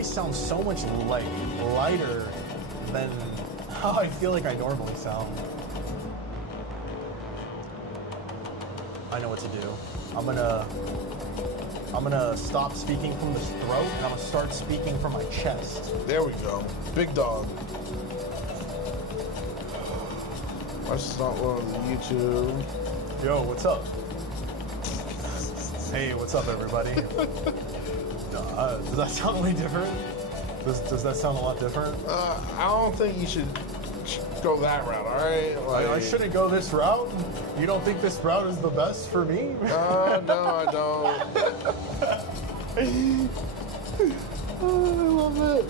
voice sounds so much like lighter than how I feel like I normally sound. I know what to do. I'm gonna stop speaking from the throat and I'm gonna start speaking from my chest. There we go. Big dog. I just not on YouTube. Yo, what's up? Hey, what's up, everybody? Does that sound really different? Does that sound a lot different? I don't think you should go that route, all right? Like, I shouldn't go this route? You don't think this route is the best for me? No, I don't. Oh, I love it.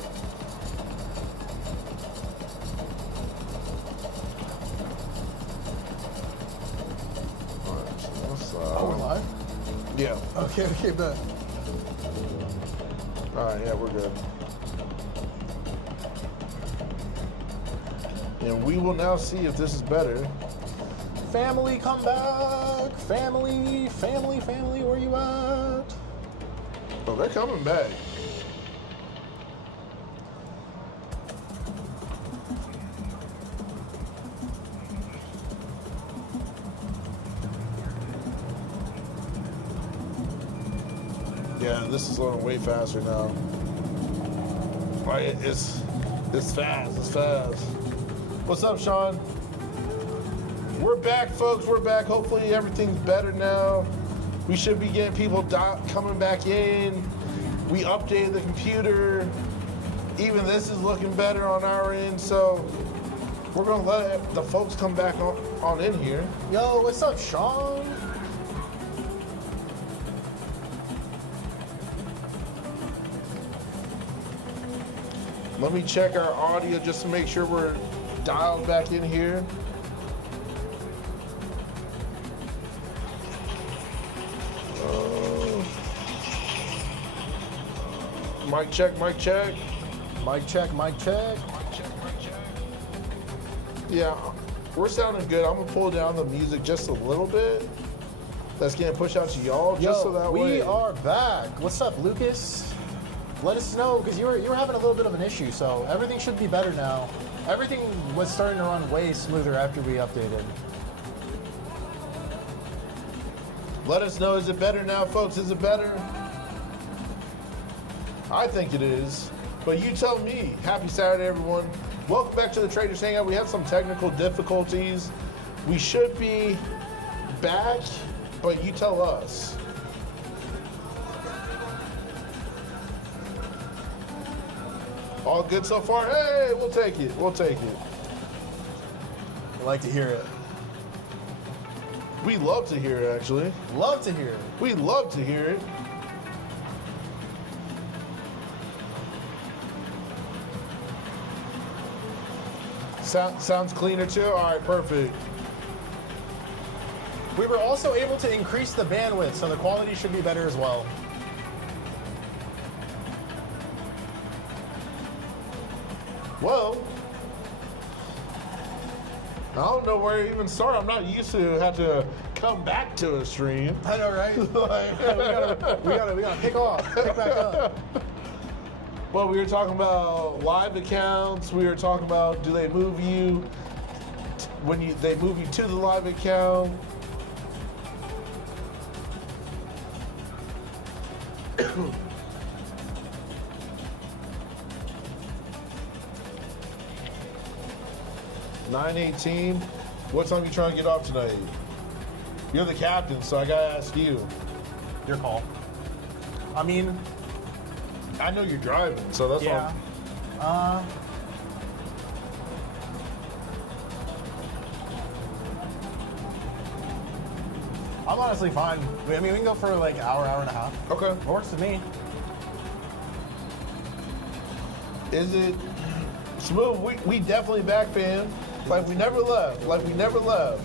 Oh, we're live? Yeah. Okay, bet. All right, yeah, we're good. And we will now see if this is better. Family, come back! Family, where you at? Oh, they're coming back. Yeah, this is going way faster now. Right, it's fast, it's fast. What's up, Sean? We're back, folks, we're back. Hopefully everything's better now. We should be getting people coming back in. We updated the computer. Even this is looking better on our end, so we're gonna let the folks come back on in here. Yo, what's up, Sean? Let me check our audio just to make sure we're dialed back in here. Mic check, mic check. Mic check, mic check. Yeah, we're sounding good. I'm gonna pull down the music just a little bit. That's getting pushed out to y'all, just so that way. We are back. What's up, Lucas? Let us know, because you were having a little bit of an issue, so everything should be better now. Everything was starting to run way smoother after we updated. Let us know, is it better now, folks? Is it better? I think it is, but you tell me. Happy Saturday, everyone. Welcome back to the Traders Hangout. We have some technical difficulties. We should be back, but you tell us. All good so far? Hey, we'll take it. We'll take it. I like to hear it. We love to hear it, actually. Love to hear it. We love to hear it. Sounds cleaner too? All right, perfect. We were also able to increase the bandwidth, so the quality should be better as well. Well, I don't know where to even start. I'm not used to have to come back to a stream. I know, right? we gotta pick back up. Well, we were talking about live accounts. We were talking about, do they move you when they move you to the live account? (9:18). What time you trying to get off tonight? You're the captain, so I gotta ask you. Your call. I mean, I know you're driving, so that's yeah. why. I'm honestly fine. I mean, we can go for like an hour and a half. Okay. It works with me. Is it smooth? We definitely back, fam. Like we never left. Like we never left.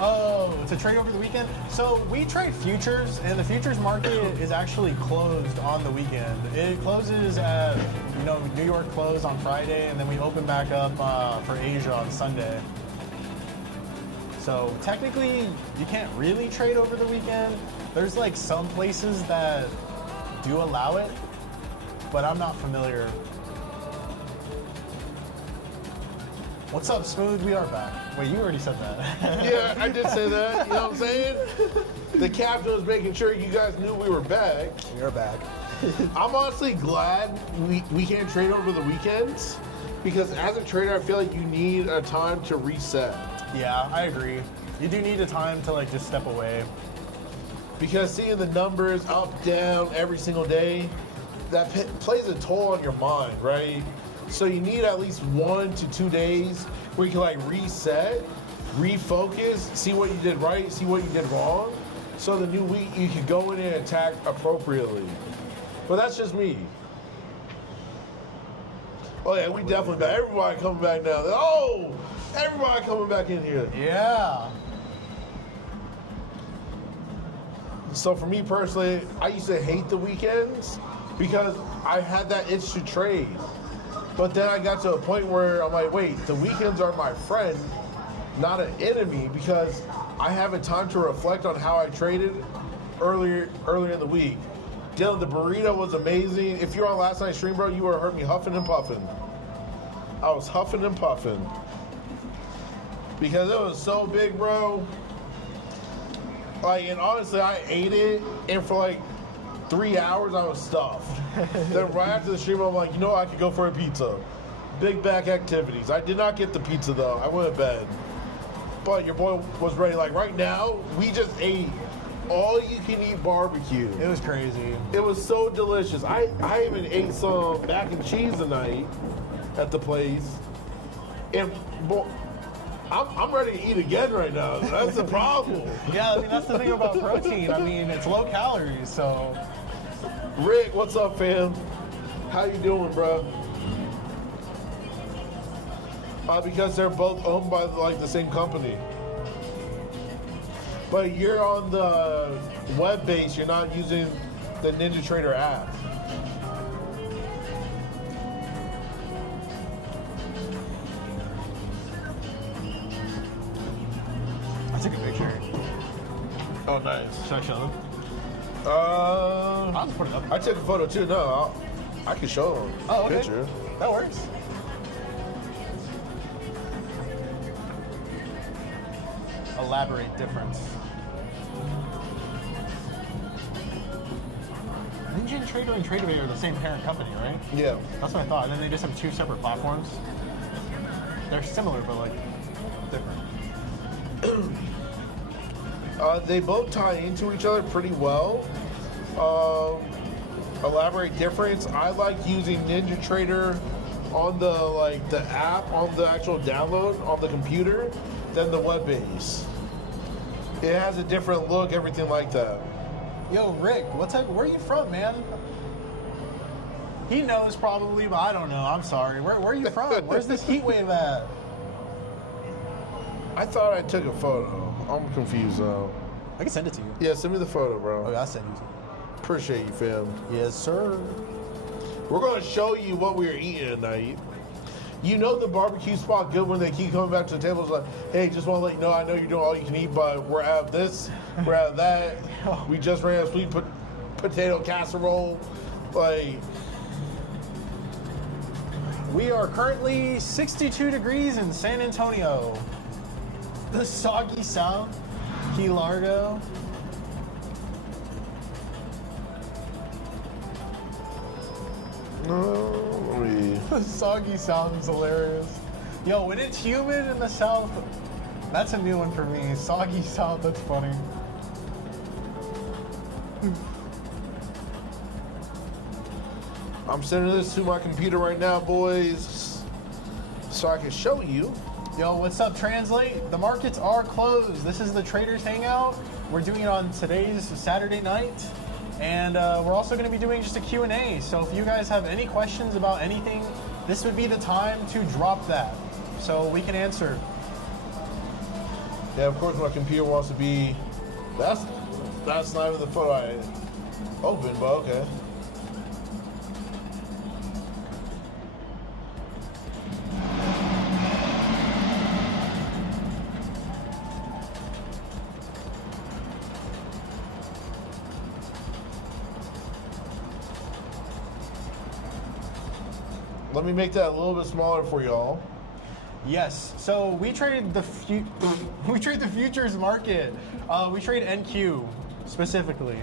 Oh, to trade over the weekend? So we trade futures, and the futures market is actually closed on the weekend. It closes at you know, New York closed on Friday, and then we open back up for Asia on Sunday. So technically, you can't really trade over the weekend. There's like some places that do allow it, but I'm not familiar. What's up, Smooth? We are back. Wait, you already said that. Yeah, I did say that. You know what I'm saying? The captain was making sure you guys knew we were back. We are back. I'm honestly glad we can't trade over the weekends, because as a trader, I feel like you need a time to reset. Yeah, I agree. You do need a time to like just step away. Because seeing the numbers up, down every single day, that plays a toll on your mind, right? So you need at least 1 to 2 days where you can like reset, refocus, see what you did right, see what you did wrong. So the new week you can go in and attack appropriately. But that's just me. Oh yeah, we definitely back. Everybody coming back now. Oh, everybody coming back in here. Yeah. So for me personally, I used to hate the weekends because I had that itch to trade. But then I got to a point where I'm like, wait, the weekends are my friend, not an enemy, because I have time to reflect on how I traded earlier in the week. Dylan, the burrito was amazing. If you're on last night's stream, bro, you would have heard me huffing and puffing. I was huffing and puffing. Because it was so big, bro. Like, and honestly, I ate it, and for like 3 hours, I was stuffed. Then right after the stream, I'm like, you know, I could go for a pizza. Big back activities. I did not get the pizza, though. I went to bed. But your boy was ready. Like, right now, we just ate all-you-can-eat barbecue. It was crazy. It was so delicious. I even ate some mac and cheese tonight at the place. And, boy, I'm ready to eat again right now. That's the problem. Yeah, I mean, that's the thing about protein. I mean, it's low calories, so. Rick, what's up, fam? How you doing, bro? Because they're both owned by like the same company. But you're on the web base. You're not using the NinjaTrader app. I took a picture. Oh, nice. Should I show them? I'll just put it up. I took a photo too. No, I can show them. Oh, okay. Picture. That works. Elaborate difference. NinjaTrader and TraderBay are the same parent company, right? Yeah. That's what I thought. And then they just have two separate platforms. They're similar, but like different. They both tie into each other pretty well. Elaborate difference. I like using NinjaTrader on the app, on the actual download on the computer, than the web base. It has a different look, everything like that. Yo, Rick, where are you from, man? He knows probably, but I don't know. I'm sorry. Where are you from? Where's this heat wave at? I thought I took a photo. I'm confused though. I can send it to you. Yeah, send me the photo, bro. Okay, I'll send it to you. Appreciate you, fam. Yes, sir. We're gonna show you what we are eating tonight. You know the barbecue spot good when they keep coming back to the table. It's like, hey, just want to let you know, I know you're doing all you can eat, but we're out of this, we're out of that. We just ran a sweet potato casserole. Like, we are currently 62 degrees in San Antonio. The soggy South, Key Largo. The soggy South is hilarious. Yo, when it's humid in the South, that's a new one for me. Soggy South, that's funny. I'm sending this to my computer right now, boys, so I can show you. Yo, what's up, Translate? The markets are closed. This is the Traders Hangout. We're doing it on today's Saturday night. And we're also going to be doing just a Q&A. So if you guys have any questions about anything, this would be the time to drop that so we can answer. Yeah, of course my computer wants to be, that's not even the photo I opened, but okay. let me make that a little bit smaller for y'all. Yes. So we trade the futures market. We trade NQ specifically.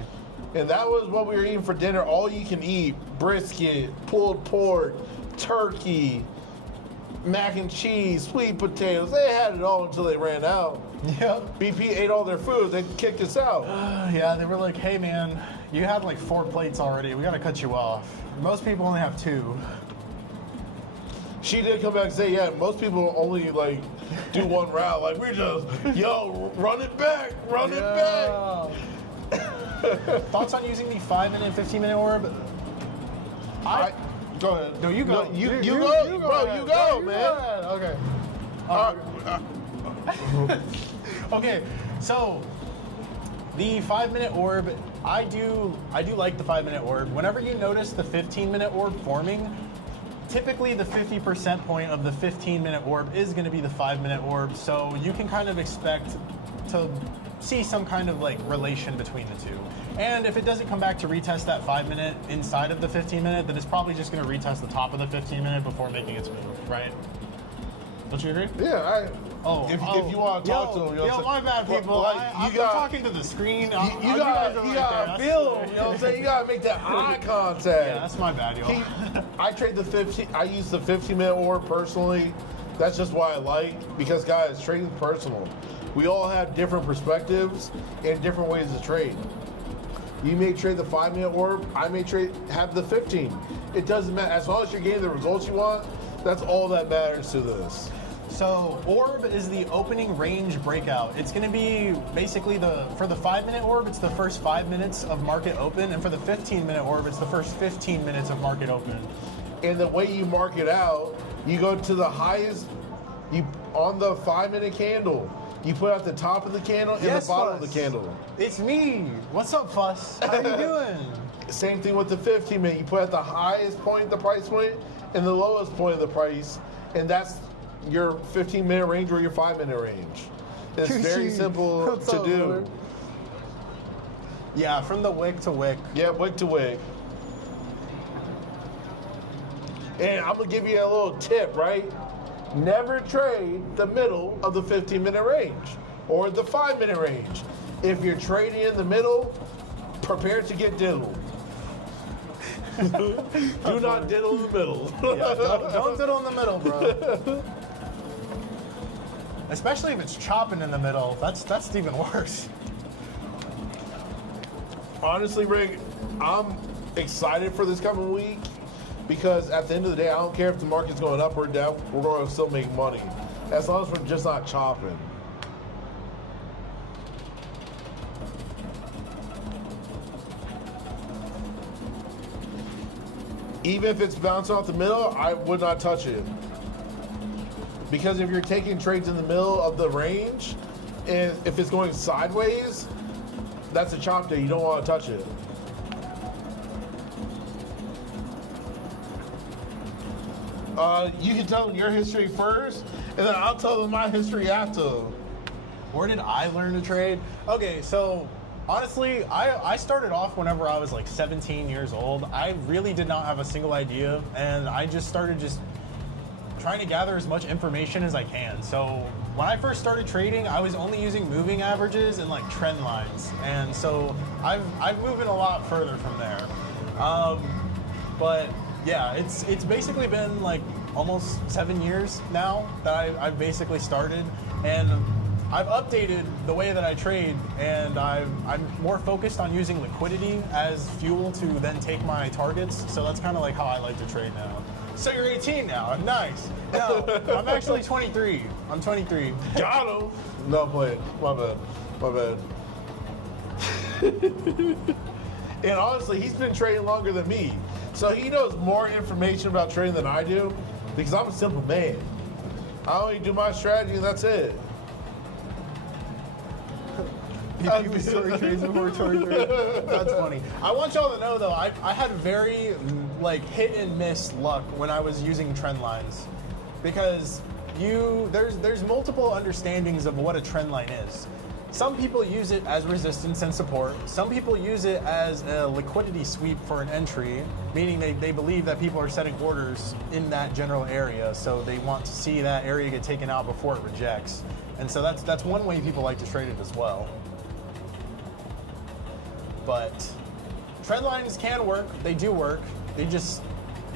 And that was what we were eating for dinner. All you can eat: brisket, pulled pork, turkey, mac and cheese, sweet potatoes. They had it all until they ran out. Yep. BP ate all their food. They kicked us out. Yeah, they were like, "Hey, man, you had like 4 plates already. We gotta cut you off." Most people only have 2. She did come back and say, "Yeah, most people only like do 1 route. Like we're just, yo, run it back, run it back." Thoughts on using the 5-minute, 15-minute orb? Go ahead. No, you go. No, you go, bro. You go, man. Okay. Okay. So the 5-minute orb, I do like the 5-minute orb. Whenever you notice the 15-minute orb forming, typically the 50% point of the 15-minute orb is going to be the 5-minute orb. So you can kind of expect to see some kind of like relation between the two. And if it doesn't come back to retest that 5-minute inside of the 15-minute, then it's probably just going to retest the top of the 15-minute before making its move, right? Don't you agree? Yeah, if you want to talk to him, yo, my bad, people. I'm talking to the screen. You got feel. You know what I'm saying? You got to make that eye contact. Yeah, that's my bad, y'all. I trade I use the 15-minute orb personally. That's just why I like, because guys, trading is personal. We all have different perspectives and different ways to trade. You may trade the 5-minute orb. I may have the 15. It doesn't matter. As long as you're getting the results you want, that's all that matters to this. So orb is the opening range breakout. It's going to be basically for the 5-minute orb, it's the first 5 minutes of market open, and for the 15-minute orb, it's the first 15 minutes of market open. And the way you mark it out, you go to the highest. On the 5-minute candle, you put out the top of the candle and the bottom of the candle. It's me. What's up, Fuss? How you doing? Same thing with the 15-minute. You put at the highest point, the price point, and the lowest point of the price, and that's your 15-minute range or your 5-minute range. It's very simple to do. Brother? Yeah, from the wick to wick. Yeah, wick to wick. And I'm gonna give you a little tip, right? Never trade the middle of the 15-minute range or the 5-minute range. If you're trading in the middle, prepare to get diddled. Do not diddle in the middle. Yeah, don't diddle in the middle, bro. Especially if it's chopping in the middle. That's even worse. Honestly, Rick, I'm excited for this coming week. Because at the end of the day, I don't care if the market's going up or down, we're going to still make money. As long as we're just not chopping. Even if it's bouncing off the middle, I would not touch it. Because if you're taking trades in the middle of the range, and if it's going sideways, that's a chop day. You don't want to touch it. You can tell them your history first, and then I'll tell them my history after. Where did I learn to trade? Okay, so honestly, I started off whenever I was like 17 years old. I really did not have a single idea, and I just started trying to gather as much information as I can. So when I first started trading, I was only using moving averages and like trend lines, and so I've moved in a lot further from there. But yeah, it's basically been like almost 7 years now that I've basically started, and I've updated the way that I trade, and I'm more focused on using liquidity as fuel to then take my targets. So that's kind of like how I like to trade now. So you're 18 now, nice. No, I'm actually 23. I'm 23. Got him. No, I'm playing. My bad. And honestly, he's been trading longer than me. So he knows more information about trading than I do, because I'm a simple man. I only do my strategy and that's it. That's funny. I want y'all to know though, I had very like hit and miss luck when I was using trend lines, because there's multiple understandings of what a trend line is. Some people use it as resistance and support. Some people use it as a liquidity sweep for an entry, meaning they believe that people are setting orders in that general area, so they want to see that area get taken out before it rejects. And so that's one way people like to trade it as well. But trend lines can work. They do work. You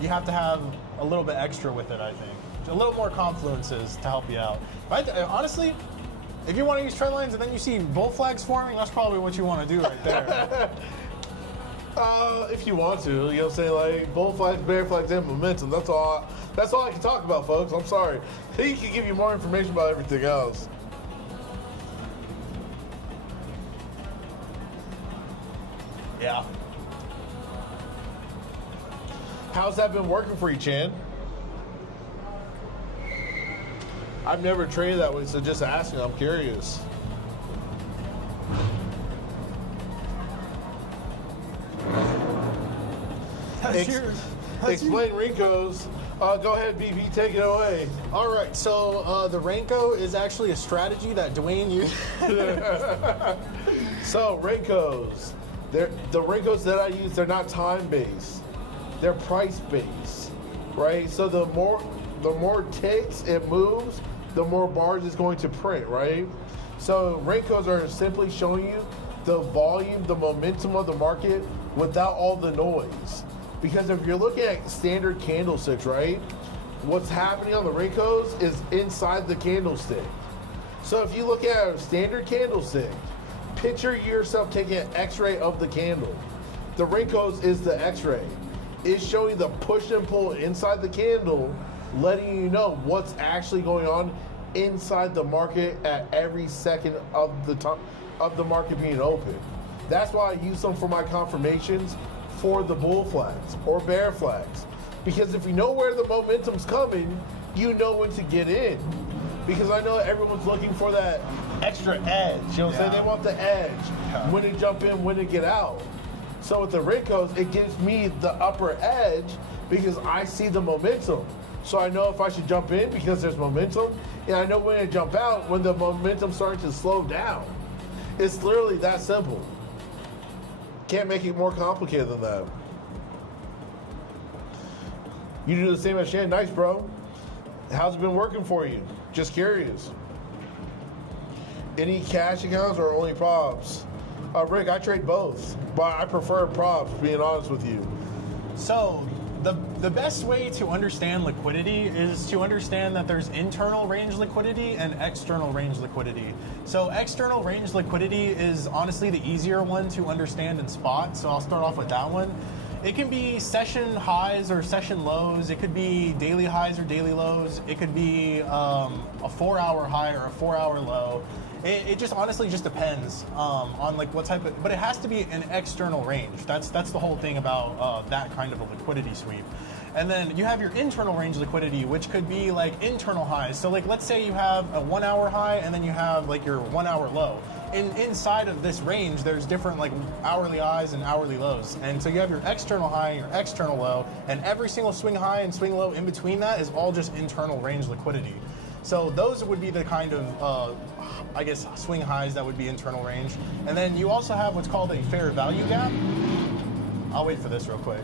have to have a little bit extra with it, I think. A little more confluences to help you out. Honestly, if you want to use trend lines and then you see bull flags forming, that's probably what you want to do right there. If you want to, you know what I'm saying, like bull flags, bear flags, and momentum. That's all I can talk about, folks. I'm sorry. He can give you more information about everything else. Yeah. How's that been working for you, Chan? I've never traded that way, so just asking. I'm curious. Explain Renko's. Go ahead, BB, take it away. All right, so the renko is actually a strategy that Duane used. So Renko's, the Renko's that I use, they're not time-based. They're price-based, right? So the more ticks it moves, the more bars it's going to print, right? So Renko's are simply showing you the volume, the momentum of the market without all the noise. Because if you're looking at standard candlesticks, right, what's happening on the Renko's is inside the candlestick. So if you look at a standard candlestick, picture yourself taking an x-ray of the candle. The Renko's is the x-ray. It's showing the push and pull inside the candle, letting you know what's actually going on inside the market at every second of the time of the market being open. That's why I use them for my confirmations for the bull flags or bear flags. Because if you know where the momentum's coming, you know when to get in. Because I know everyone's looking for that extra edge. You know what I'm saying? They want the edge. Yeah. When to jump in, when to get out. So with the Renko's, it gives me the upper edge because I see the momentum. So I know if I should jump in because there's momentum, and I know when to jump out when the momentum starts to slow down. It's literally that simple. Can't make it more complicated than that. You do the same as Shan. Nice, bro. How's it been working for you? Just curious. Any cash accounts or only props? Rick, I trade both, but I prefer props, being honest with you. So the best way to understand liquidity is to understand that there's internal range liquidity and external range liquidity. So external range liquidity is honestly the easier one to understand and spot, so I'll start off with that one. It can be session highs or session lows. It could be daily highs or daily lows. It could be a 4-hour high or a 4-hour low. It just honestly just depends on like what type of, but it has to be an external range. That's the whole thing about that kind of a liquidity sweep. And then you have your internal range liquidity, which could be like internal highs. So like let's say you have a 1-hour high and then you have like your 1-hour low. Inside of this range, there's different like hourly highs and hourly lows. And so you have your external high and your external low, and every single swing high and swing low in between that is all just internal range liquidity. So those would be the kind of, I guess, swing highs that would be internal range. And then you also have what's called a fair value gap. I'll wait for this real quick.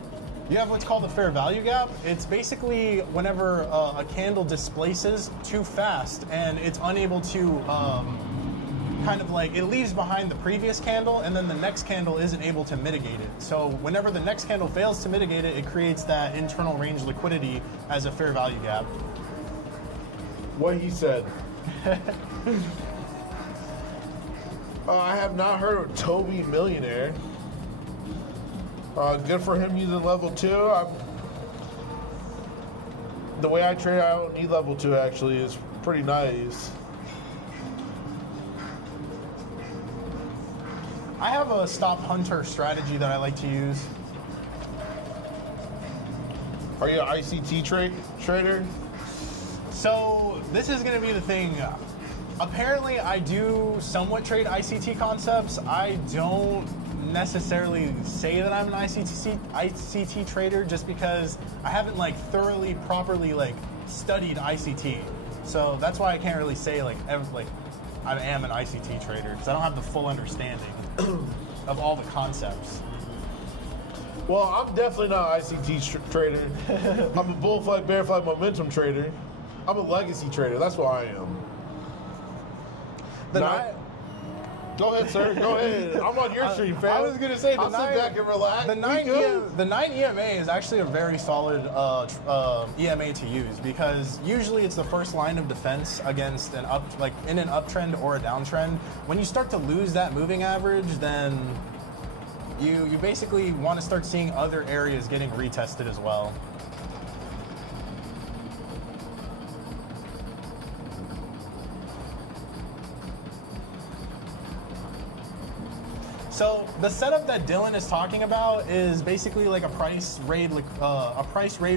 You have what's called a fair value gap. It's basically whenever a candle displaces too fast and it's unable to kind of like, it leaves behind the previous candle and then the next candle isn't able to mitigate it. So whenever the next candle fails to mitigate it, it creates that internal range liquidity as a fair value gap. What he said. I have not heard of Toby Millionaire. Good for him using level 2. The way I trade, I don't need level 2 actually. It's pretty nice. I have a stop hunter strategy that I like to use. Are you an ICT trader? So this is going to be the thing. Apparently, I do somewhat trade ICT concepts. I don't necessarily say that I'm an ICT trader just because I haven't like thoroughly, properly like studied ICT. So that's why I can't really say like I am an ICT trader, because I don't have the full understanding of all the concepts. Well, I'm definitely not an ICT trader. I'm a bull flag, bear flag momentum trader. I'm a legacy trader. That's what I am. Go ahead, sir. Go ahead. I'm on your stream, fam. I was gonna say I'll sit back and relax. The 9 EMA is actually a very solid EMA to use, because usually it's the first line of defense against in an uptrend or a downtrend. When you start to lose that moving average, then you basically want to start seeing other areas getting retested as well. So the setup that Dylan is talking about is basically like a price raid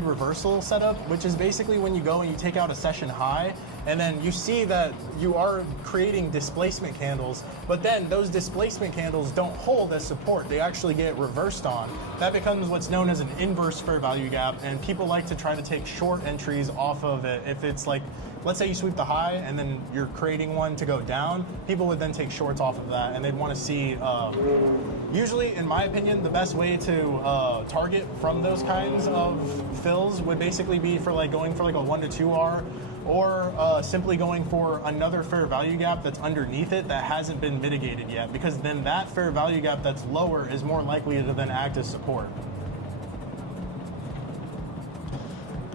reversal setup, which is basically when you go and you take out a session high, and then you see that you are creating displacement candles, but then those displacement candles don't hold as support. They actually get reversed on. That becomes what's known as an inverse fair value gap, and people like to try to take short entries off of it. If it's like, let's say you sweep the high and then you're creating one to go down, people would then take shorts off of that, and they'd want to see, usually in my opinion, the best way to target from those kinds of fills would basically be for like going for like a 1 to 2R, or simply going for another fair value gap that's underneath it that hasn't been mitigated yet, because then that fair value gap that's lower is more likely to then act as support.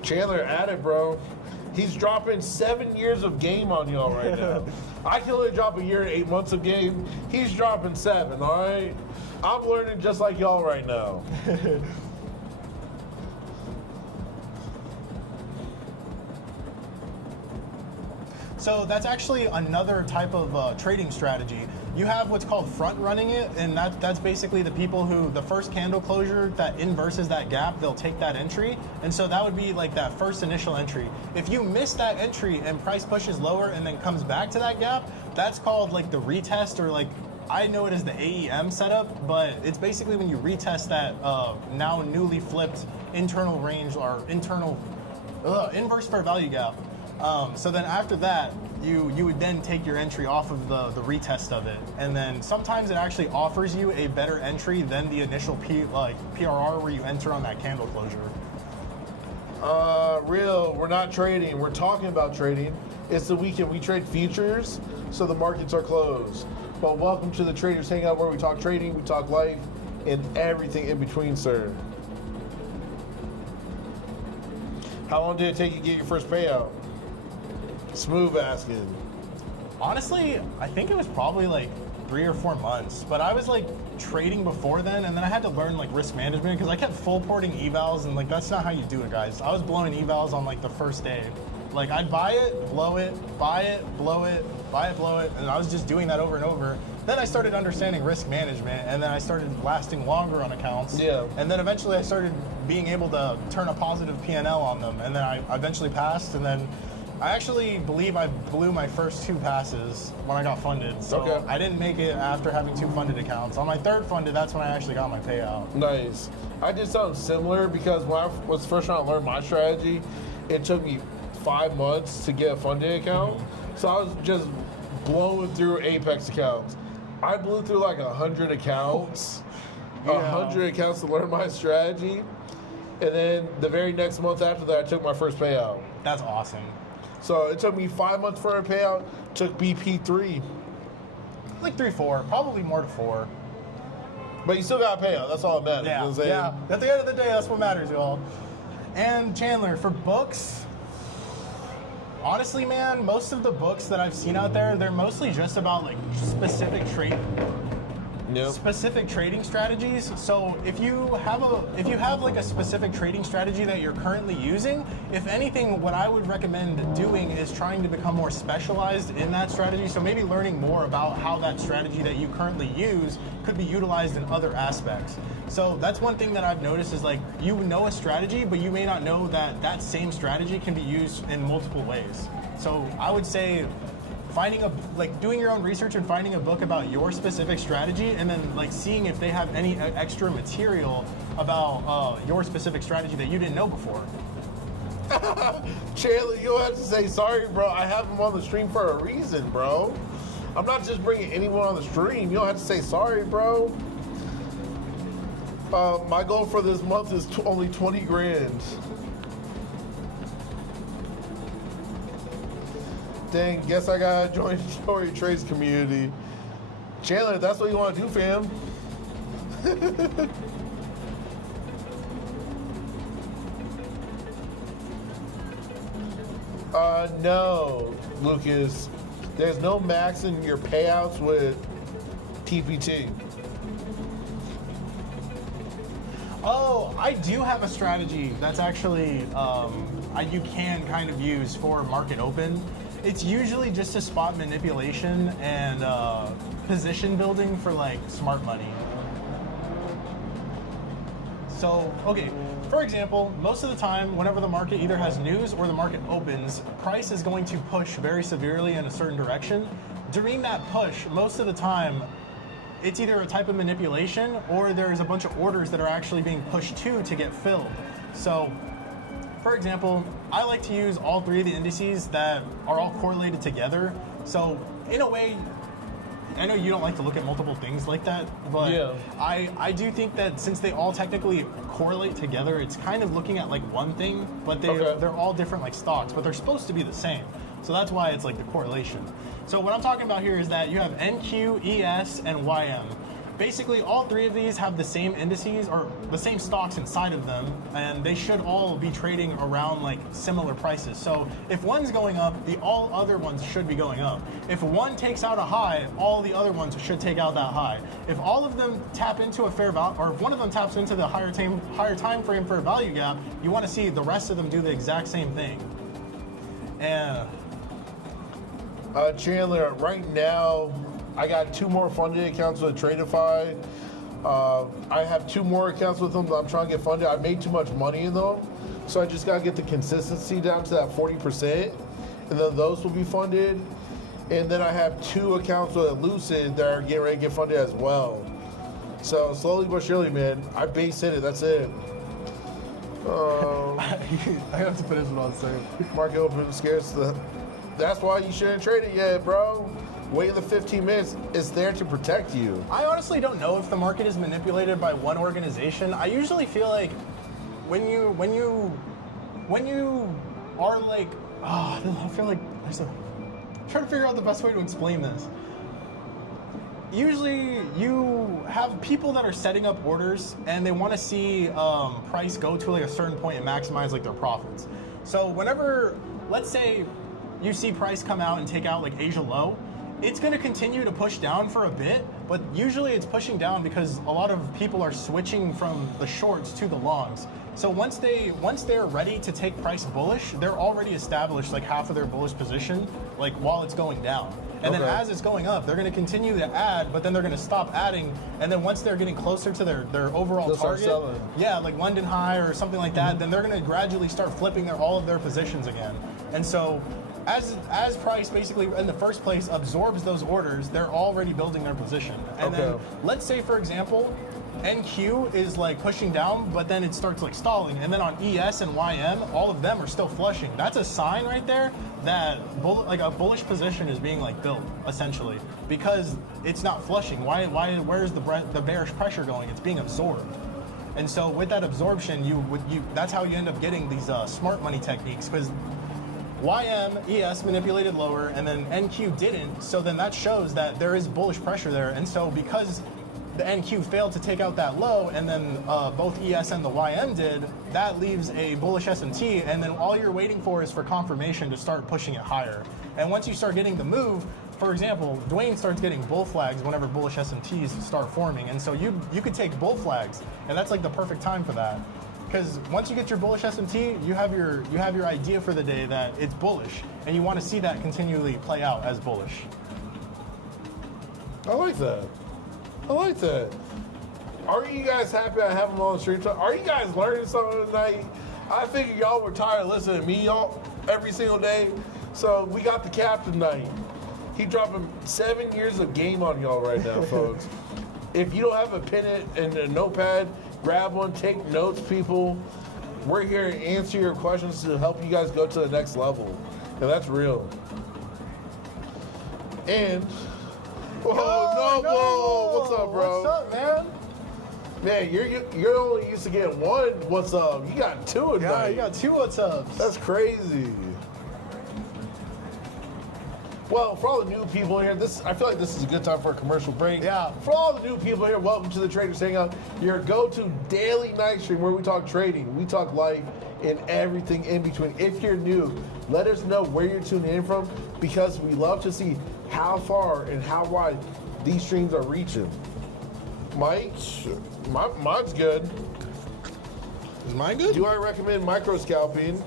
Chandler at it, bro. He's dropping 7 years of game on y'all right now. I can only drop a year and 8 months of game. He's dropping 7, all right? I'm learning just like y'all right now. So that's actually another type of trading strategy. You have what's called front running it, and that's basically the people who, the first candle closure that inverses that gap, they'll take that entry. And so that would be like that first initial entry. If you miss that entry and price pushes lower and then comes back to that gap, that's called like the retest, or like, I know it as the AEM setup, but it's basically when you retest that now newly flipped internal range or internal inverse fair value gap. So then after that, you would then take your entry off of the retest of it, and then sometimes it actually offers you a better entry than the initial PRR where you enter on that candle closure. We're not trading. We're talking about trading. It's the weekend. We trade futures, so the markets are closed. But welcome to the Traders Hangout, where we talk trading, we talk life, and everything in between, sir. How long did it take you to get your first payout? Smooth asking. Honestly, I think it was probably like 3 or 4 months, but I was like trading before then, and then I had to learn like risk management, because I kept full porting evals, and like that's not how you do it, guys. I was blowing evals on like the first day. Like I'd buy it, blow it, buy it, blow it, buy it, blow it, and I was just doing that over and over. Then I started understanding risk management, and then I started lasting longer on accounts. Yeah. And then eventually I started being able to turn a positive P&L on them, and then I eventually passed, and then I actually believe I blew my first 2 passes when I got funded. So okay. I didn't make it after having 2 funded accounts. On my 3rd funded, that's when I actually got my payout. Nice. I did something similar, because when I was first trying to learn my strategy, it took me 5 months to get a funded account. Mm-hmm. So I was just blowing through Apex accounts. I blew through like 100 accounts, Yeah. 100 accounts to learn my strategy. And then the very next month after that, I took my first payout. That's awesome. So it took me 5 months for a payout, took BP 3. Like 3, 4, probably more to 4. But you still got a payout, that's all that matters. Yeah, You know what I'm saying? yeah. At the end of the day, that's what matters, y'all. And Chandler, for books, honestly, man, most of the books that I've seen out there, they're mostly just about like specific trading strategies. So if you have like a specific trading strategy that you're currently using, if anything, what I would recommend doing is trying to become more specialized in that strategy. So maybe learning more about how that strategy that you currently use could be utilized in other aspects. So that's one thing that I've noticed is like, you know a strategy, but you may not know that that same strategy can be used in multiple ways. So I would say doing your own research and finding a book about your specific strategy, and then like seeing if they have any extra material about your specific strategy that you didn't know before. Chandler, you don't have to say sorry, bro. I have him on the stream for a reason, bro. I'm not just bringing anyone on the stream. You don't have to say sorry, bro. My goal for this month is only 20 grand. Dang, guess I gotta join Story Trades community. Chandler, if that's what you want to do, fam. No, Lucas. There's no max in your payouts with TPT. Oh, I do have a strategy that's actually you can kind of use for market open. It's usually just a spot manipulation and position building for like smart money. So, okay, for example, most of the time, whenever the market either has news or the market opens, price is going to push very severely in a certain direction. During that push, most of the time, it's either a type of manipulation or there's a bunch of orders that are actually being pushed to get filled. So, for example, I like to use all three of the indices that are all correlated together. So, in a way, I know you don't like to look at multiple things like that, but yeah. I do think that since they all technically correlate together, it's kind of looking at like one thing, but they're all different like stocks, but they're supposed to be the same. So that's why it's like the correlation. So what I'm talking about here is that you have NQ, ES, and YM. Basically, all three of these have the same indices or the same stocks inside of them, and they should all be trading around like similar prices. So if one's going up, all other ones should be going up. If one takes out a high, all the other ones should take out that high. If all of them tap into a fair value, or if one of them taps into the higher time frame fair value gap, you want to see the rest of them do the exact same thing. And Chandler, right now, I got 2 more funded accounts with Tradeify. I have 2 more accounts with them that I'm trying to get funded. I made too much money in them, so I just got to get the consistency down to that 40%, and then those will be funded. And then I have 2 accounts with Lucid that are getting ready to get funded as well. So slowly but surely, man, I base hit it. That's it. I have to finish what I was saying. Market open scarce. That's why you shouldn't trade it yet, bro. Wait the 15 minutes. It's there to protect you. I honestly don't know if the market is manipulated by one organization. I usually feel like when you are like, I feel like I'm trying to figure out the best way to explain this. Usually you have people that are setting up orders and they want to see price go to like a certain point and maximize like their profits. So whenever, let's say you see price come out and take out like Asia low, it's going to continue to push down for a bit, but usually it's pushing down because a lot of people are switching from the shorts to the longs. So once they're ready to take price bullish, they're already established like half of their bullish position, like while it's going down. And then as it's going up, they're going to continue to add, but then they're going to stop adding. And then once they're getting closer to their overall target, yeah, like London high or something like that, then they're going to gradually start flipping all of their positions again. And so as price basically in the first place absorbs those orders, they're already building their position. And then let's say, for example, NQ is like pushing down, but then it starts like stalling. And then on ES and YM, all of them are still flushing. That's a sign right there that like a bullish position is being like built essentially because it's not flushing. Where's the bearish pressure going? It's being absorbed. And so with that absorption, that's how you end up getting these smart money techniques, because YM, ES manipulated lower, and then NQ didn't, so then that shows that there is bullish pressure there. And so because the NQ failed to take out that low, and then both ES and the YM did, that leaves a bullish S&T, and then all you're waiting for is for confirmation to start pushing it higher. And once you start getting the move, for example, Duane starts getting bull flags whenever bullish S&Ts start forming, and so you could take bull flags, and that's like the perfect time for that. Because once you get your bullish S&T, you have your idea for the day that it's bullish, and you want to see that continually play out as bullish. I like that. Are you guys happy I have them on the stream? Are you guys learning something tonight? I figured y'all were tired of listening to me every single day, so we got the captain tonight. He dropping 7 years of game on y'all right now, folks. If you don't have a pen and a notepad, grab one, take notes, people. we're here to answer your questions to help you guys go to the next level. And that's real. And, Noble! What's up, bro? What's up, man? Man, you're only used to getting one what's up. You got two tonight. Yeah, you got two what's ups. That's crazy. Well, for all the new people here, I feel like this is a good time for a commercial break. Yeah. For all the new people here, welcome to the Traders Hangout, your go-to daily night stream where we talk trading, we talk life, and everything in between. If you're new, let us know where you're tuning in from because we love to see how far and how wide these streams are reaching. Mike, mine's good. Is mine good? Do I recommend micro scalping?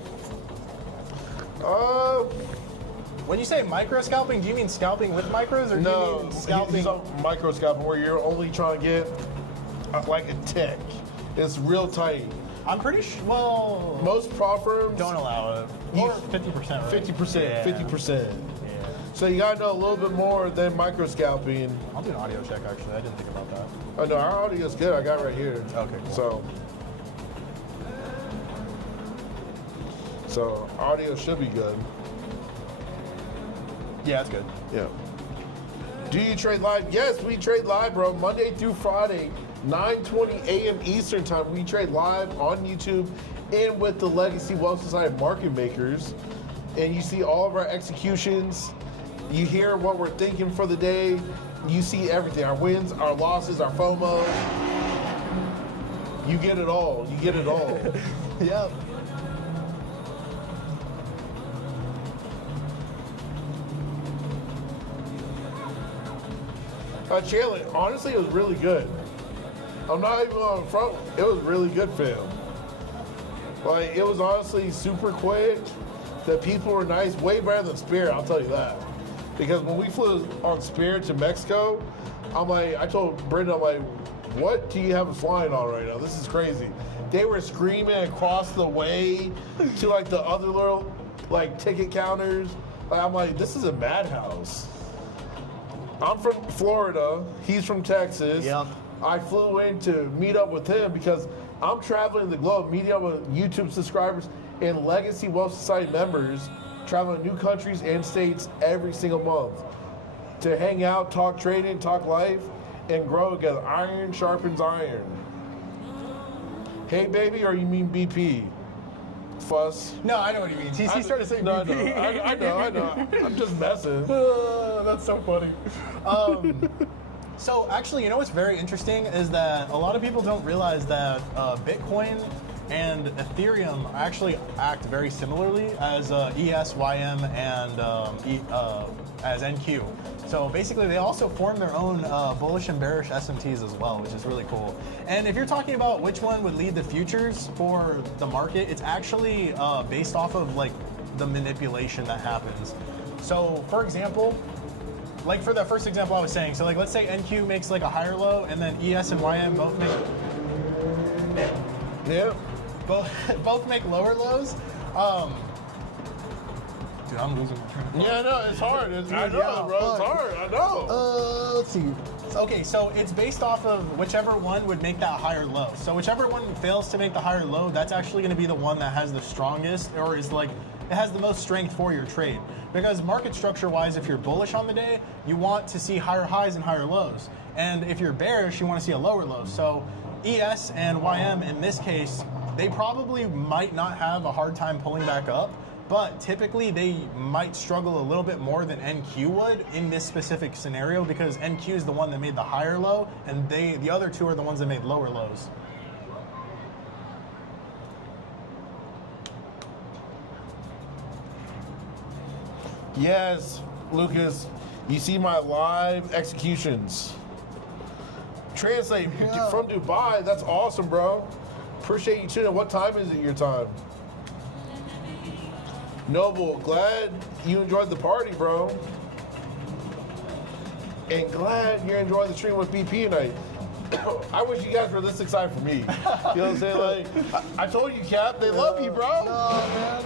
When you say micro scalping, do you mean scalping with micros, or do you mean scalping? Micro scalping where you're only trying to get like a tick. It's real tight. I'm pretty sure. Well, Most prop firms don't allow it. Or 50%. Right? 50%. Yeah. 50%. Yeah. So you gotta know a little bit more than micro scalping. I'll do an audio check. Actually, I didn't think about that. Oh no, our audio's good. I got it right here. Okay. Cool. So audio should be good. Yeah, that's good. Yeah. Do you trade live? Yes, we trade live, bro. Monday through Friday, 9:20 a.m. Eastern time. We trade live on YouTube and with the Legacy Wealth Society market makers. And you see all of our executions. You hear what we're thinking for the day. You see everything. Our wins, our losses, our FOMO. You get it all. You get it all. Yep. Chandler, honestly, it was really good. I'm not even on front. It was really good for him. Like, it was honestly super quick. The people were nice, way better than Spirit, I'll tell you that. Because when we flew on Spirit to Mexico, I told Brenda, I'm like, what do you have us flying on right now? This is crazy. They were screaming across the way to like the other little like ticket counters. Like, I'm like, this is a madhouse. I'm from Florida. He's from Texas. Yep. I flew in to meet up with him because I'm traveling the globe, meeting up with YouTube subscribers and Legacy Wealth Society members, traveling to new countries and states every single month to hang out, talk trading, talk life, and grow together. Iron sharpens iron. Hey, baby, or you mean BP? Fuss. No, I know what you mean. He started saying no, BP. No, I know. I'm just messing. That's so funny. So actually, you know what's very interesting is that a lot of people don't realize that Bitcoin and Ethereum actually act very similarly as ES, YM, and as NQ. So basically, they also form their own bullish and bearish SMTs as well, which is really cool. And if you're talking about which one would lead the futures for the market, it's actually based off of like the manipulation that happens. So for example, like for the first example I was saying, so like let's say NQ makes like a higher low, and then ES and YM both make both make lower lows. Dude, I'm losing my train of thought. Yeah, no, it's hard. I know, bro. It's hard. I know. Let's see. Okay, so it's based off of whichever one would make that higher low. So whichever one fails to make the higher low, that's actually going to be the one that has the strongest, or is like, it has the most strength for your trade. Because market structure wise, if you're bullish on the day, you want to see higher highs and higher lows. And if you're bearish, you want to see a lower low. So ES and YM in this case, they probably might not have a hard time pulling back up, but typically they might struggle a little bit more than NQ would in this specific scenario, because NQ is the one that made the higher low, and the other two are the ones that made lower lows. Yes, Lucas, you see my live executions. Translate from Dubai. That's awesome, bro. Appreciate you tuning in. What time is it your time? Noble, glad you enjoyed the party, bro. And glad you're enjoying the stream with BP tonight. I wish you guys were this excited for me. You know what I'm saying? Like, I told you, Cap, they love you, bro. No, man.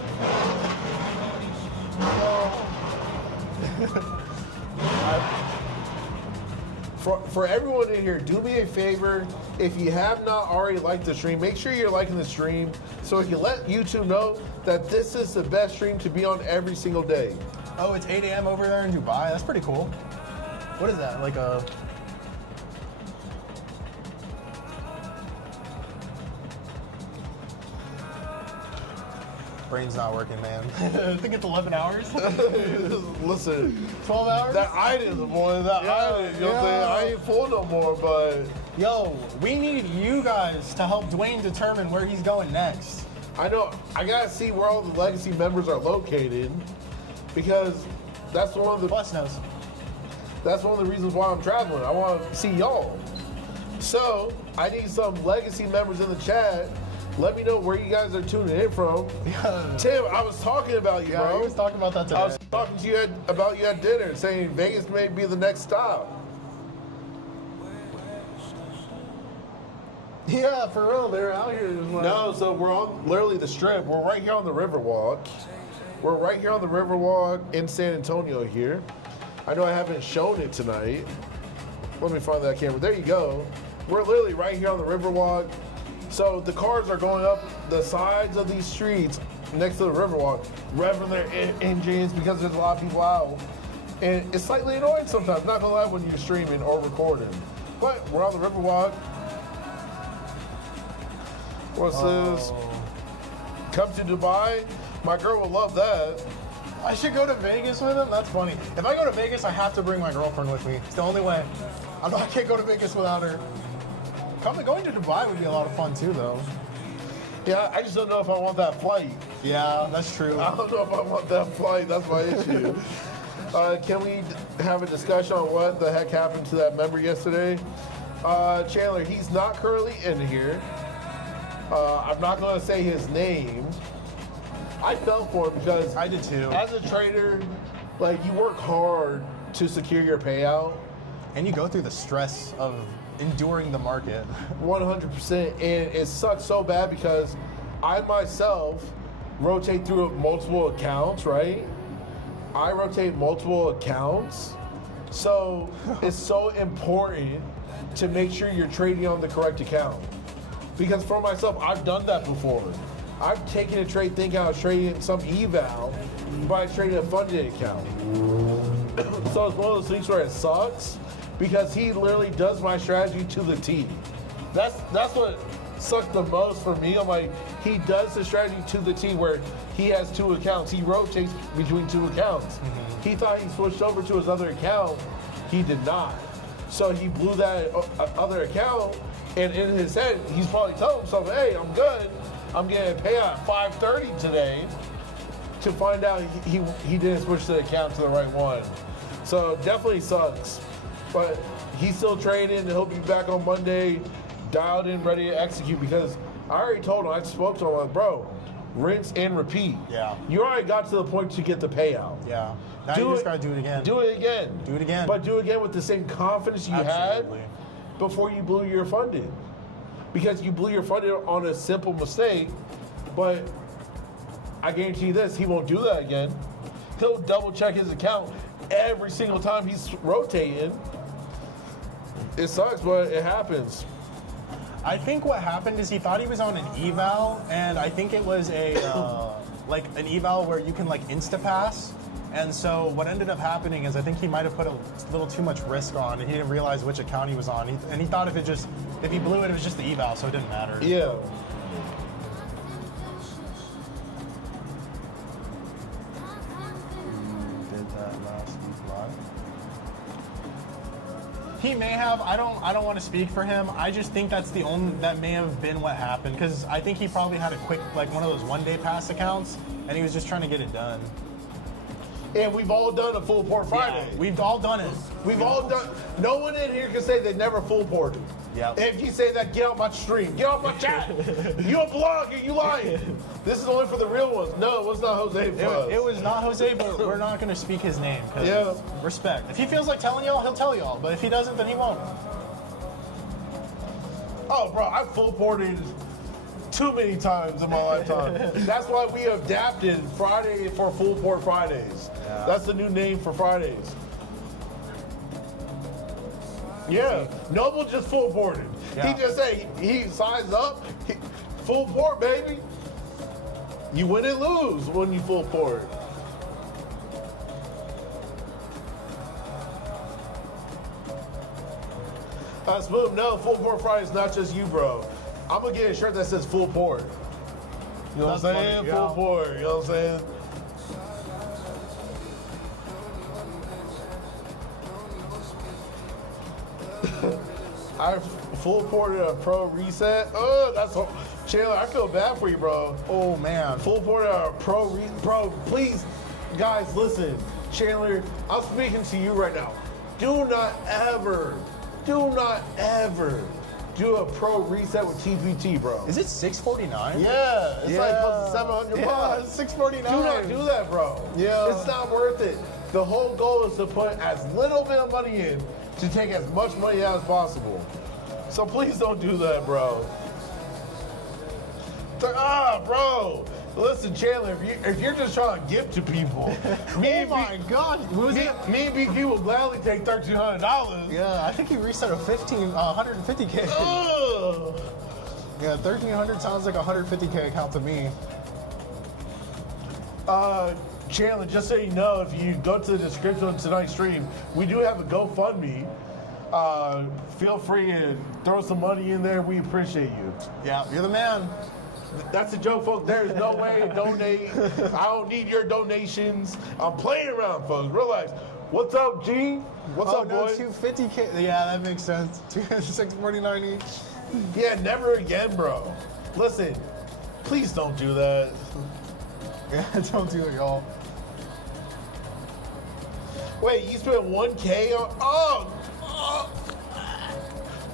for everyone in here, do me a favor. If you have not already liked the stream, make sure you're liking the stream so we can let YouTube know that this is the best stream to be on every single day. Oh, it's 8 a.m. over there in Dubai. That's pretty cool. What is that? Like a... Brain's not working, man. I think it's 11 hours. Listen. 12 hours? That item, boy. That item. You know what I'm saying? I ain't full no more, but... Yo, we need you guys to help Duane determine where he's going next. I know. I got to see where all the legacy members are located because that's one of the... Plus knows. That's one of the reasons why I'm traveling. I want to see y'all. So, I need some legacy members in the chat. Let me know where you guys are tuning in from. Yeah. Tim, I was talking about you, bro. I was talking about that today. I was talking to you about you at dinner, saying Vegas may be the next stop. Yeah, for real. They're out here. No, so we're on literally the strip. We're right here on the Riverwalk. We're right here on the Riverwalk in San Antonio here. I know I haven't shown it tonight. Let me find that camera. There you go. We're literally right here on the Riverwalk. So the cars are going up the sides of these streets next to the Riverwalk, revving their engines because there's a lot of people out. And it's slightly annoying sometimes, not gonna lie, when you're streaming or recording. But we're on the Riverwalk. What's this? Come to Dubai. My girl will love that. I should go to Vegas with him? That's funny. If I go to Vegas, I have to bring my girlfriend with me. It's the only way. I can't go to Vegas without her. Going to Dubai would be a lot of fun too, though. Yeah, I just don't know if I want that flight. Yeah, that's true. I don't know if I want that flight. That's my issue. Can we have a discussion on what the heck happened to that member yesterday? Chandler, he's not currently in here. I'm not going to say his name. I felt for him because I did too. As a trader, like, you work hard to secure your payout. And you go through the stress of enduring the market. 100%. And it sucks so bad because I myself rotate through multiple accounts, right? I rotate multiple accounts. So it's so important to make sure you're trading on the correct account. Because for myself, I've done that before. I've taken a trade thinking I was trading some eval, but I traded a funded account. So it's one of those things where it sucks because he literally does my strategy to the T. That's what sucked the most for me. I'm like, he does the strategy to the T where he has two accounts. He rotates between two accounts. Mm-hmm. He thought he switched over to his other account. He did not. So he blew that other account, and in his head, he's probably telling himself, hey, I'm good. I'm getting a payout at 5:30 today, to find out he didn't switch the account to the right one. So definitely sucks. But he's still trading, and he'll be back on Monday, dialed in, ready to execute, because I already told him, I spoke to him, like, bro, rinse and repeat. Yeah. You already got to the point to get the payout. Yeah. Now you just gotta do it again. Do it again. Do it again. But do it again with the same confidence you Absolutely. had before you blew your funded. Because you blew your funded on a simple mistake, but I guarantee you this, he won't do that again. He'll double check his account every single time he's rotating. It sucks, but it happens. I think what happened is he thought he was on an eval, and I think it was a like an eval where you can like insta-pass. And so what ended up happening is I think he might have put a little too much risk on, and he didn't realize which account he was on. And he thought if he blew it, it was just the eval, so it didn't matter. Yeah. Did that last week live? He may have. I don't want to speak for him. I just think that may have been what happened, because I think he probably had a quick, like one of those one-day pass accounts, and he was just trying to get it done. And we've all done a full port Friday. Yeah, we've all done it. We've all done. No one in here can say they never full ported. Yeah. If you say that, get off my stream. Get off my chat. You a blogger. You lying. This is only for the real ones. No, it was not Jose. It was not Jose, but we're not going to speak his name. Yeah. Respect. If he feels like telling y'all, he'll tell y'all. But if he doesn't, then he won't. Oh, bro, I full ported too many times in my lifetime. That's why we adapted Friday for full port Fridays. Yeah. That's the new name for Fridays. Yeah, Noble just full ported. Yeah. He just say he signs up, full port, baby. You win and lose when you full port. Smooth, no, full port Friday is not just you, bro. I'm gonna get a shirt that says full port. You know what I'm saying? Funny, yeah. Full port, you know what I'm saying? I full ported a pro reset. Oh, that's Chandler. I feel bad for you, bro. Oh man. Full ported a bro. Please, guys, listen. Chandler, I'm speaking to you right now. Do not ever do a pro reset with TPT, bro. Is it $649? Yeah, it's like close to 700 Yeah, bucks. it's $649. Do not do that, bro. Yeah. It's not worth it. The whole goal is to put as little bit of money in to take as much money out as possible. So please don't do that, bro. Bro. Listen, Chandler, if you're just trying to give to people, Oh my God. me and BQ will gladly take $1,300. Yeah, I think he reset a 150K. Ugh. Yeah, 1,300 sounds like a 150K account to me. Chandler, just so you know, if you go to the description of tonight's stream, we do have a GoFundMe. Feel free to throw some money in there. We appreciate you. Yeah, you're the man. That's a joke, folks. There is no way to donate. I don't need your donations. I'm playing around, folks. Relax. What's up, G? What's up, no, boy? 250K. Yeah, that makes sense. 649 each. Yeah, never again, bro. Listen, please don't do that. Yeah, don't do it, y'all. Wait, you spent 1K on? Oh!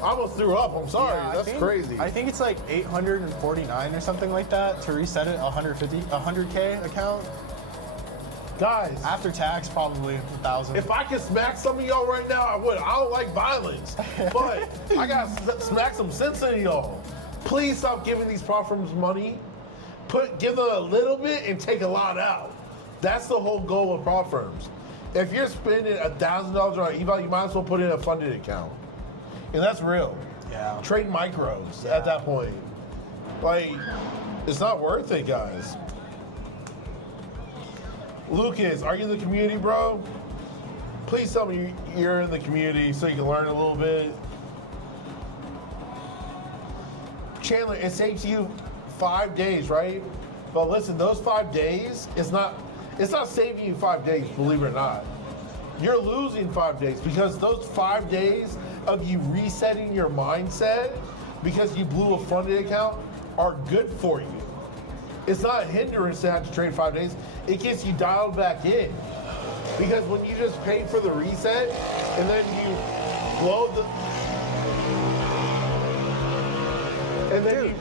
I almost threw up. I'm sorry. Yeah, That's crazy. I think it's like 849 or something like that to reset it. 100K account. Guys, After tax, probably 1,000. if I could smack some of y'all right now, I would. I don't like violence, but I gotta smack some sense into y'all. Please stop giving these prop firms money. Give them a little bit and take a lot out. That's the whole goal of prop firms. If you're spending $1,000 on eval, you might as well put it in a funded account, and that's real. Yeah. Trade micros at that point. Like, it's not worth it, guys. Lucas, are you in the community, bro? Please tell me you're in the community so you can learn a little bit. Chandler, it saves you 5 days, right? But listen, those 5 days, it's not saving you 5 days, believe it or not. You're losing 5 days because those 5 days of you resetting your mindset because you blew a funded account are good for you. It's not a hindrance to have to trade 5 days. It gets you dialed back in. Because when you just pay for the reset and then you blow the... And then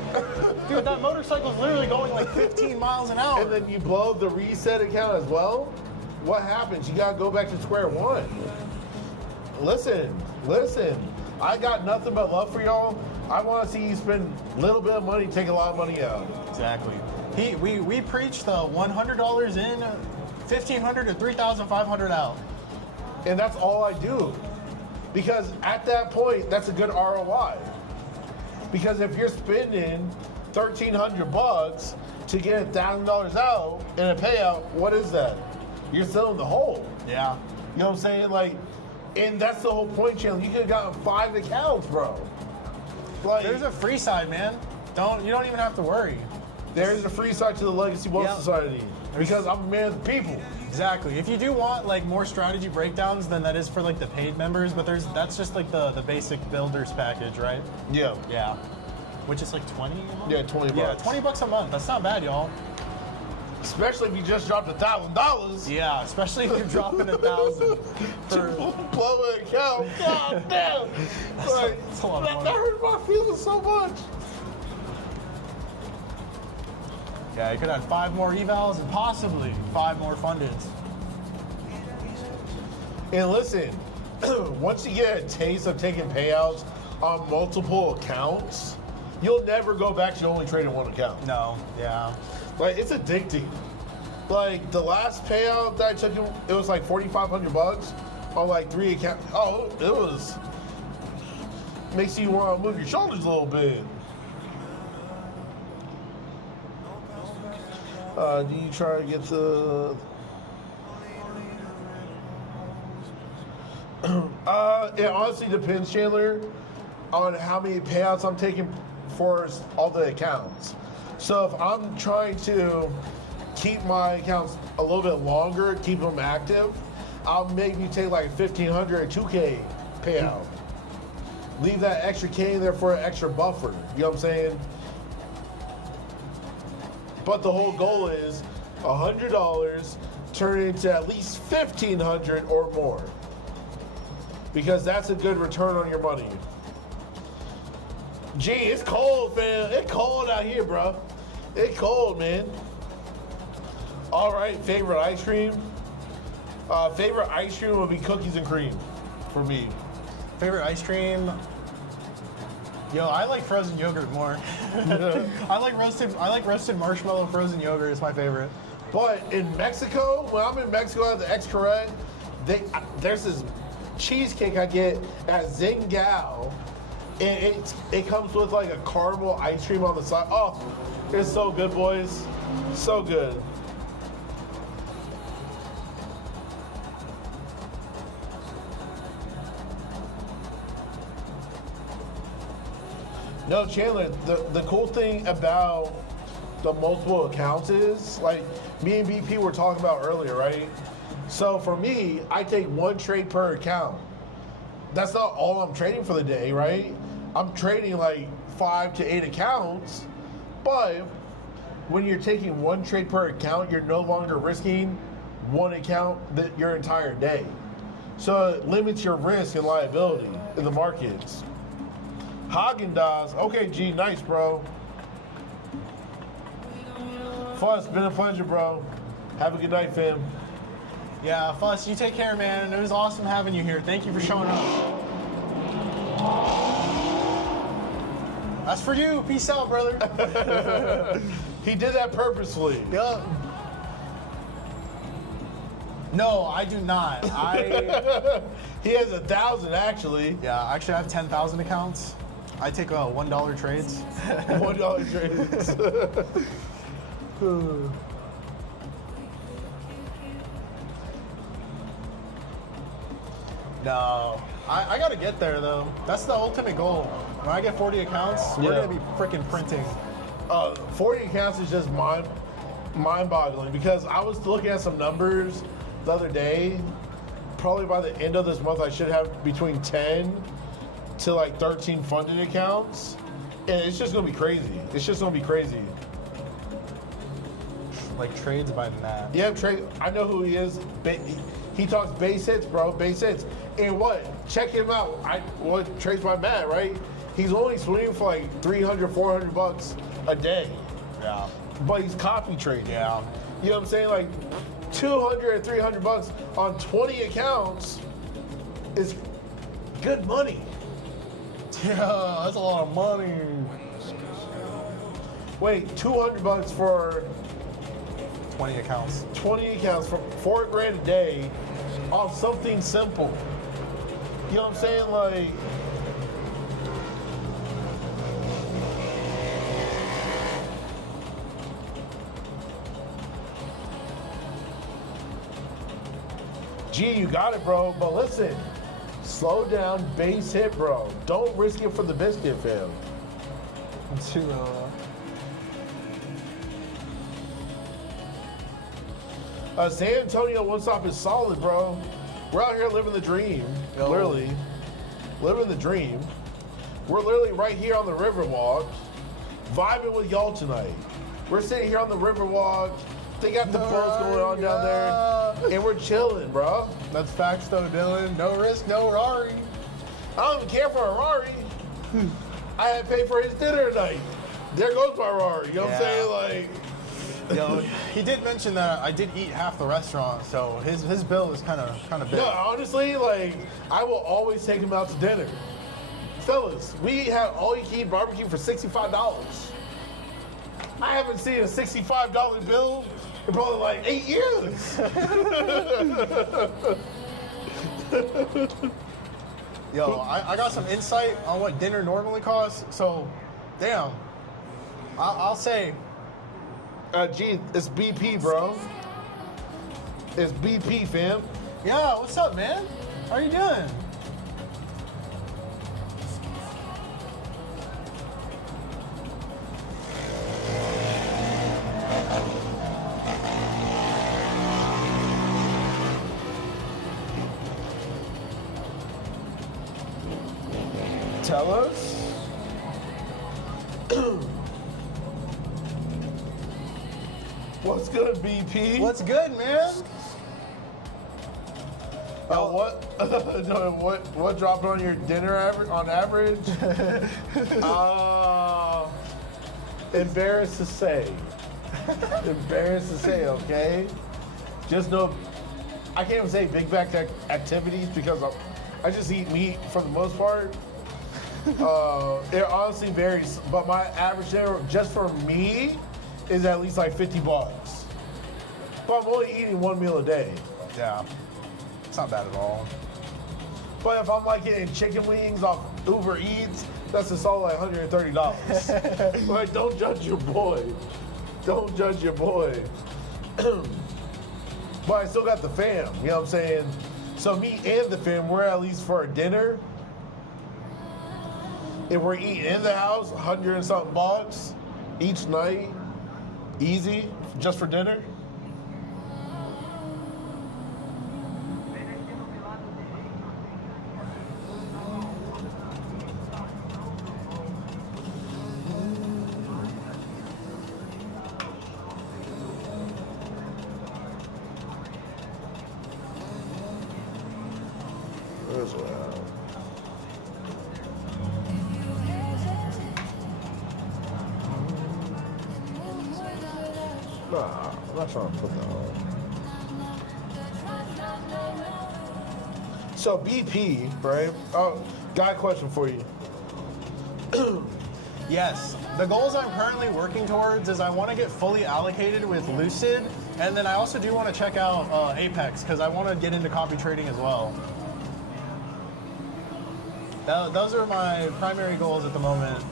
Dude, that motorcycle's literally going like 15 miles an hour. and then you blow the reset account as well, what happens? You gotta go back to square one. Listen. I got nothing but love for y'all. I wanna see you spend a little bit of money, take a lot of money out. Exactly. We preach the $100 in, $1,500 to $3,500 out. And that's all I do. Because at that point, that's a good ROI. Because if you're spending $1,300 to get $1,000 out in a payout, what is that? You're still in the hole. Yeah. You know what I'm saying? Like, and that's the whole point, Chandler. You could have gotten 5 accounts, bro. Like, There's a free side, man. You don't even have to worry. there's a free side to the Legacy Wealth Yeah. Society. Because I'm a man of the people. Exactly. If you do want like more strategy breakdowns, then that is for like the paid members, but that's just like the basic builders package, right? Yeah. Yeah. Which is like 20 a month? Yeah, 20 Yeah, bucks. 20 bucks a month. That's not bad, y'all. Especially if you just dropped $1,000. Yeah, especially if you're dropping 1,000 for Blow an account. God damn. Like, that's a lot of that money. hurt my feelings so much. Yeah, you could have 5 more evals and possibly 5 more fundeds. And listen, once you get a taste of taking payouts on multiple accounts, you'll never go back to only trading one account. No, yeah. Like, it's addicting. Like, the last payout that I took, it was like $4,500 on like 3 accounts. Oh, it was makes you want to move your shoulders a little bit. Do you try to get the... it honestly depends, Chandler, on how many payouts I'm taking for all the accounts. So if I'm trying to keep my accounts a little bit longer, keep them active, I'll maybe take like 1,500 or 2K payout. Leave that extra K in there for an extra buffer. You know what I'm saying? But the whole goal is $100 turn into at least 1,500 or more. Because that's a good return on your money. Gee, it's cold, fam. It's cold out here, bro. It's cold, man. All right, favorite ice cream? Favorite ice cream would be cookies and cream for me. Favorite ice cream? Yo, I like frozen yogurt more. I like roasted marshmallow frozen yogurt is my favorite. But in Mexico, when I'm in Mexico at the Xcaret, there's this cheesecake I get at Zingao, and it comes with like a caramel ice cream on the side. Oh, it's so good, boys. So good. No, Chandler, the cool thing about the multiple accounts is, like me and BP were talking about earlier, right? So for me, I take one trade per account. That's not all I'm trading for the day, right? I'm trading like 5 to 8 accounts, but when you're taking one trade per account, you're no longer risking one account your entire day. So it limits your risk and liability in the markets. Haagen-Dazs, okay, G, nice, bro. Fuss, been a pleasure, bro. Have a good night, fam. Yeah, Fuss, you take care, man. It was awesome having you here. Thank you for showing up. That's for you. Peace out, brother. He did that purposefully. Yup. No, I do not. He has 1,000 actually. Yeah, actually I have 10,000 accounts. I take $1 trades. $1 trades. No, I gotta get there though. That's the ultimate goal. When I get 40 accounts, we're gonna be freaking printing. 40 accounts is just mind-boggling because I was looking at some numbers the other day. Probably by the end of this month, I should have between 10 to like 13 funded accounts, and it's just gonna be crazy. It's just gonna be crazy. Like trades by Matt. Yeah, trade. I know who he is. He talks base hits, bro. Base hits. And what? Check him out. Trades by Matt, right? He's only swinging for like 300, 400 bucks a day. Yeah. But he's copy trading. Yeah. You know what I'm saying? Like 200 and 300 bucks on 20 accounts is good money. Yeah, that's a lot of money. Wait, 200 bucks for 20 accounts. 20 accounts for $4,000 a day off something simple. You know what I'm saying? Like, gee, you got it, bro. But listen, slow down, base hit, bro. Don't risk it for the biscuit, fam. San Antonio One Stop is solid, bro. We're out here living the dream. Yo. Literally. Living the dream. We're literally right here on the Riverwalk, vibing with y'all tonight. We're sitting here on the Riverwalk. They got the boats going on down there, and we're chilling, bro. That's facts though, Dylan. No risk, no Rari. I don't even care for a Rari. I had to pay for his dinner tonight. There goes my Rari. You know what I'm saying? Like, yo, he did mention that I did eat half the restaurant, so his bill is kind of big. no, honestly, like, I will always take him out to dinner. Fellas, we had all-you-can-eat barbecue for $65. I haven't seen a $65 bill in probably like 8 years. Yo, I got some insight on what dinner normally costs. So, damn, I'll say. Gee, it's BP, bro. It's BP, fam. Yeah, what's up, man? How are you doing? Tell us. What's good, BP? What's good, man? What dropped on your dinner on average? Embarrassed to say. Embarrassed to say, okay? Just know, I can't even say big back activities because I just eat meat for the most part. It honestly varies, but my average dinner just for me is at least like $50. But I'm only eating one meal a day. Yeah, it's not bad at all. But if I'm like getting chicken wings off Uber Eats, that's a solid like $130. Like, don't judge your boy. Don't judge your boy. But I still got the fam, you know what I'm saying? So me and the fam, we're at least for a dinner. If we're eating in the house, 100 and something bucks each night, easy, just for dinner. Where's it at? Nah, I'm not trying to put that on. So BP, right? Oh, got a question for you. Yes, the goals I'm currently working towards is I want to get fully allocated with Lucid, and then I also do want to check out Apex because I want to get into copy trading as well. Those are my primary goals at the moment.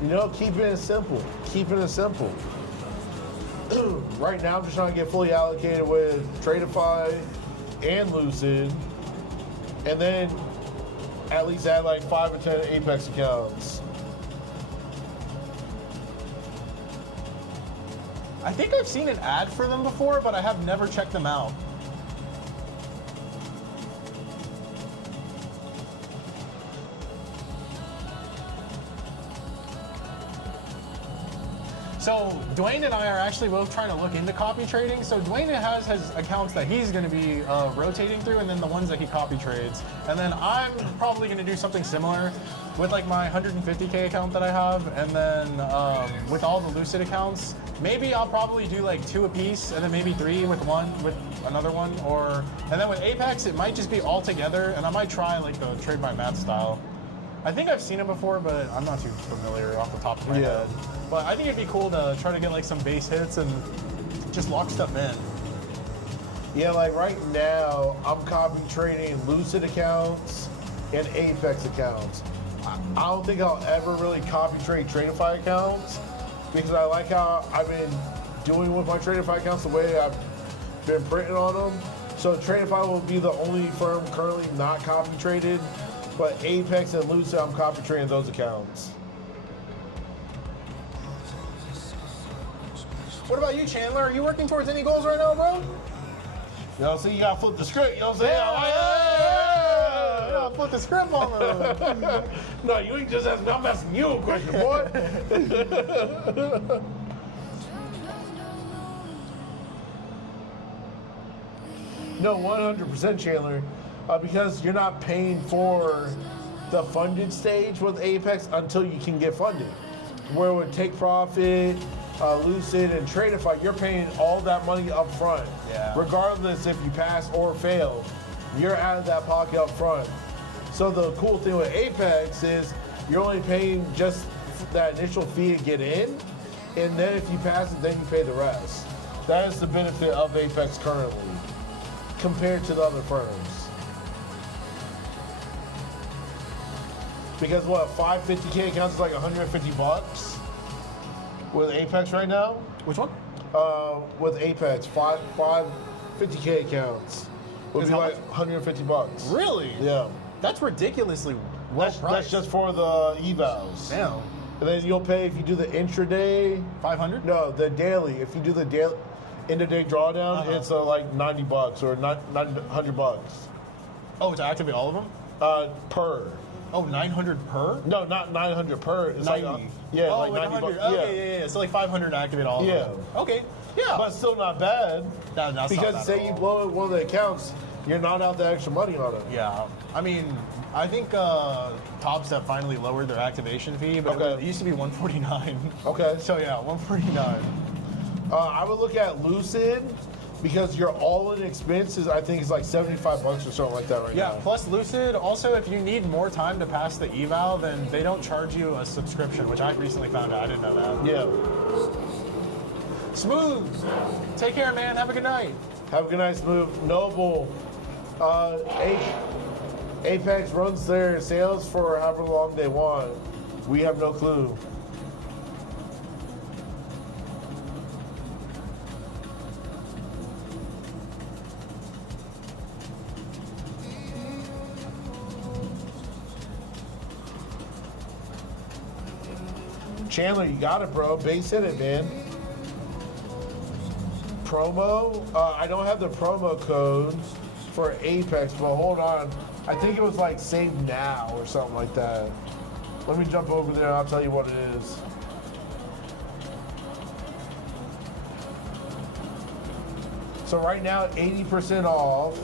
You know, keeping it simple. Keeping it simple. Right now, I'm just trying to get fully allocated with Tradeify and Lucid, and then at least add like 5 or 10 Apex accounts. I think I've seen an ad for them before, but I have never checked them out. So Duane and I are actually both trying to look into copy trading. So Duane has his accounts that he's going to be rotating through, and then the ones that he copy trades. And then I'm probably going to do something similar with like my 150K account that I have, and then with all the Lucid accounts, maybe I'll probably do like 2 a piece, and then maybe 3 with another one, and then with Apex it might just be all together, and I might try like the trade by math style. I think I've seen it before, but I'm not too familiar off the top of my head. But I think it'd be cool to try to get like some base hits and just lock stuff in. Yeah, like right now, I'm copy trading Lucid accounts and Apex accounts. I don't think I'll ever really copy trade Tradeify accounts because I like how I've been doing with my Tradeify accounts the way I've been printing on them. So Tradeify will be the only firm currently not copy traded, but Apex and Lucid, I'm copy trading those accounts. What about you, Chandler? Are you working towards any goals right now, bro? You know what I'm saying? You gotta flip the script, you know what I'm saying? Yeah, put the script on them. No, you ain't just asking me, I'm asking you a question, boy. No, 100% Chandler, because you're not paying for the funded stage with Apex until you can get funded. Where with Take Profit, Lucid, and Tradeify, you're paying all that money up front. Yeah. Regardless if you pass or fail, you're out of that pocket up front. So the cool thing with Apex is you're only paying just that initial fee to get in, and then if you pass it, then you pay the rest. That is the benefit of Apex currently. compared to the other firms? Because what, 550K accounts is like 150 bucks with Apex right now? Which one? With Apex, 50K accounts would be like 150 bucks. Really? Yeah. That's ridiculously well priced. That's just for the evals. Damn. And then you'll pay if you do the intraday. 500? No, the daily. If you do the daily end-of-day drawdown, it's like 90 bucks or 100 bucks. Oh, to activate all of them? Per. Oh, 900 per? No, not 900 per. It's 90. like yeah, oh, like 90 bucks. Okay, yeah. So like 500 to activate all of them. Okay. Yeah. But still not bad. That's because not bad say you blow one of the accounts, you're not out the extra money on it. Yeah. I mean, I think Top Step finally lowered their activation fee, but it used to be 149. Okay. So yeah, 149. I would look at Lucid because your all-in expenses, I think, is like 75 bucks or something like that right now. Yeah, plus Lucid, also if you need more time to pass the eval, then they don't charge you a subscription, which I recently found out. I didn't know that. Yeah. Smooth. Take care, man. Have a good night. Have a good night, Smooth. Noble. Apex runs their sales for however long they want. We have no clue. Chandler, you got it, bro. Base hit it, man. Promo? I don't have the promo code for Apex, but hold on. I think it was like save now or something like that. Let me jump over there and I'll tell you what it is. So right now, 80% off.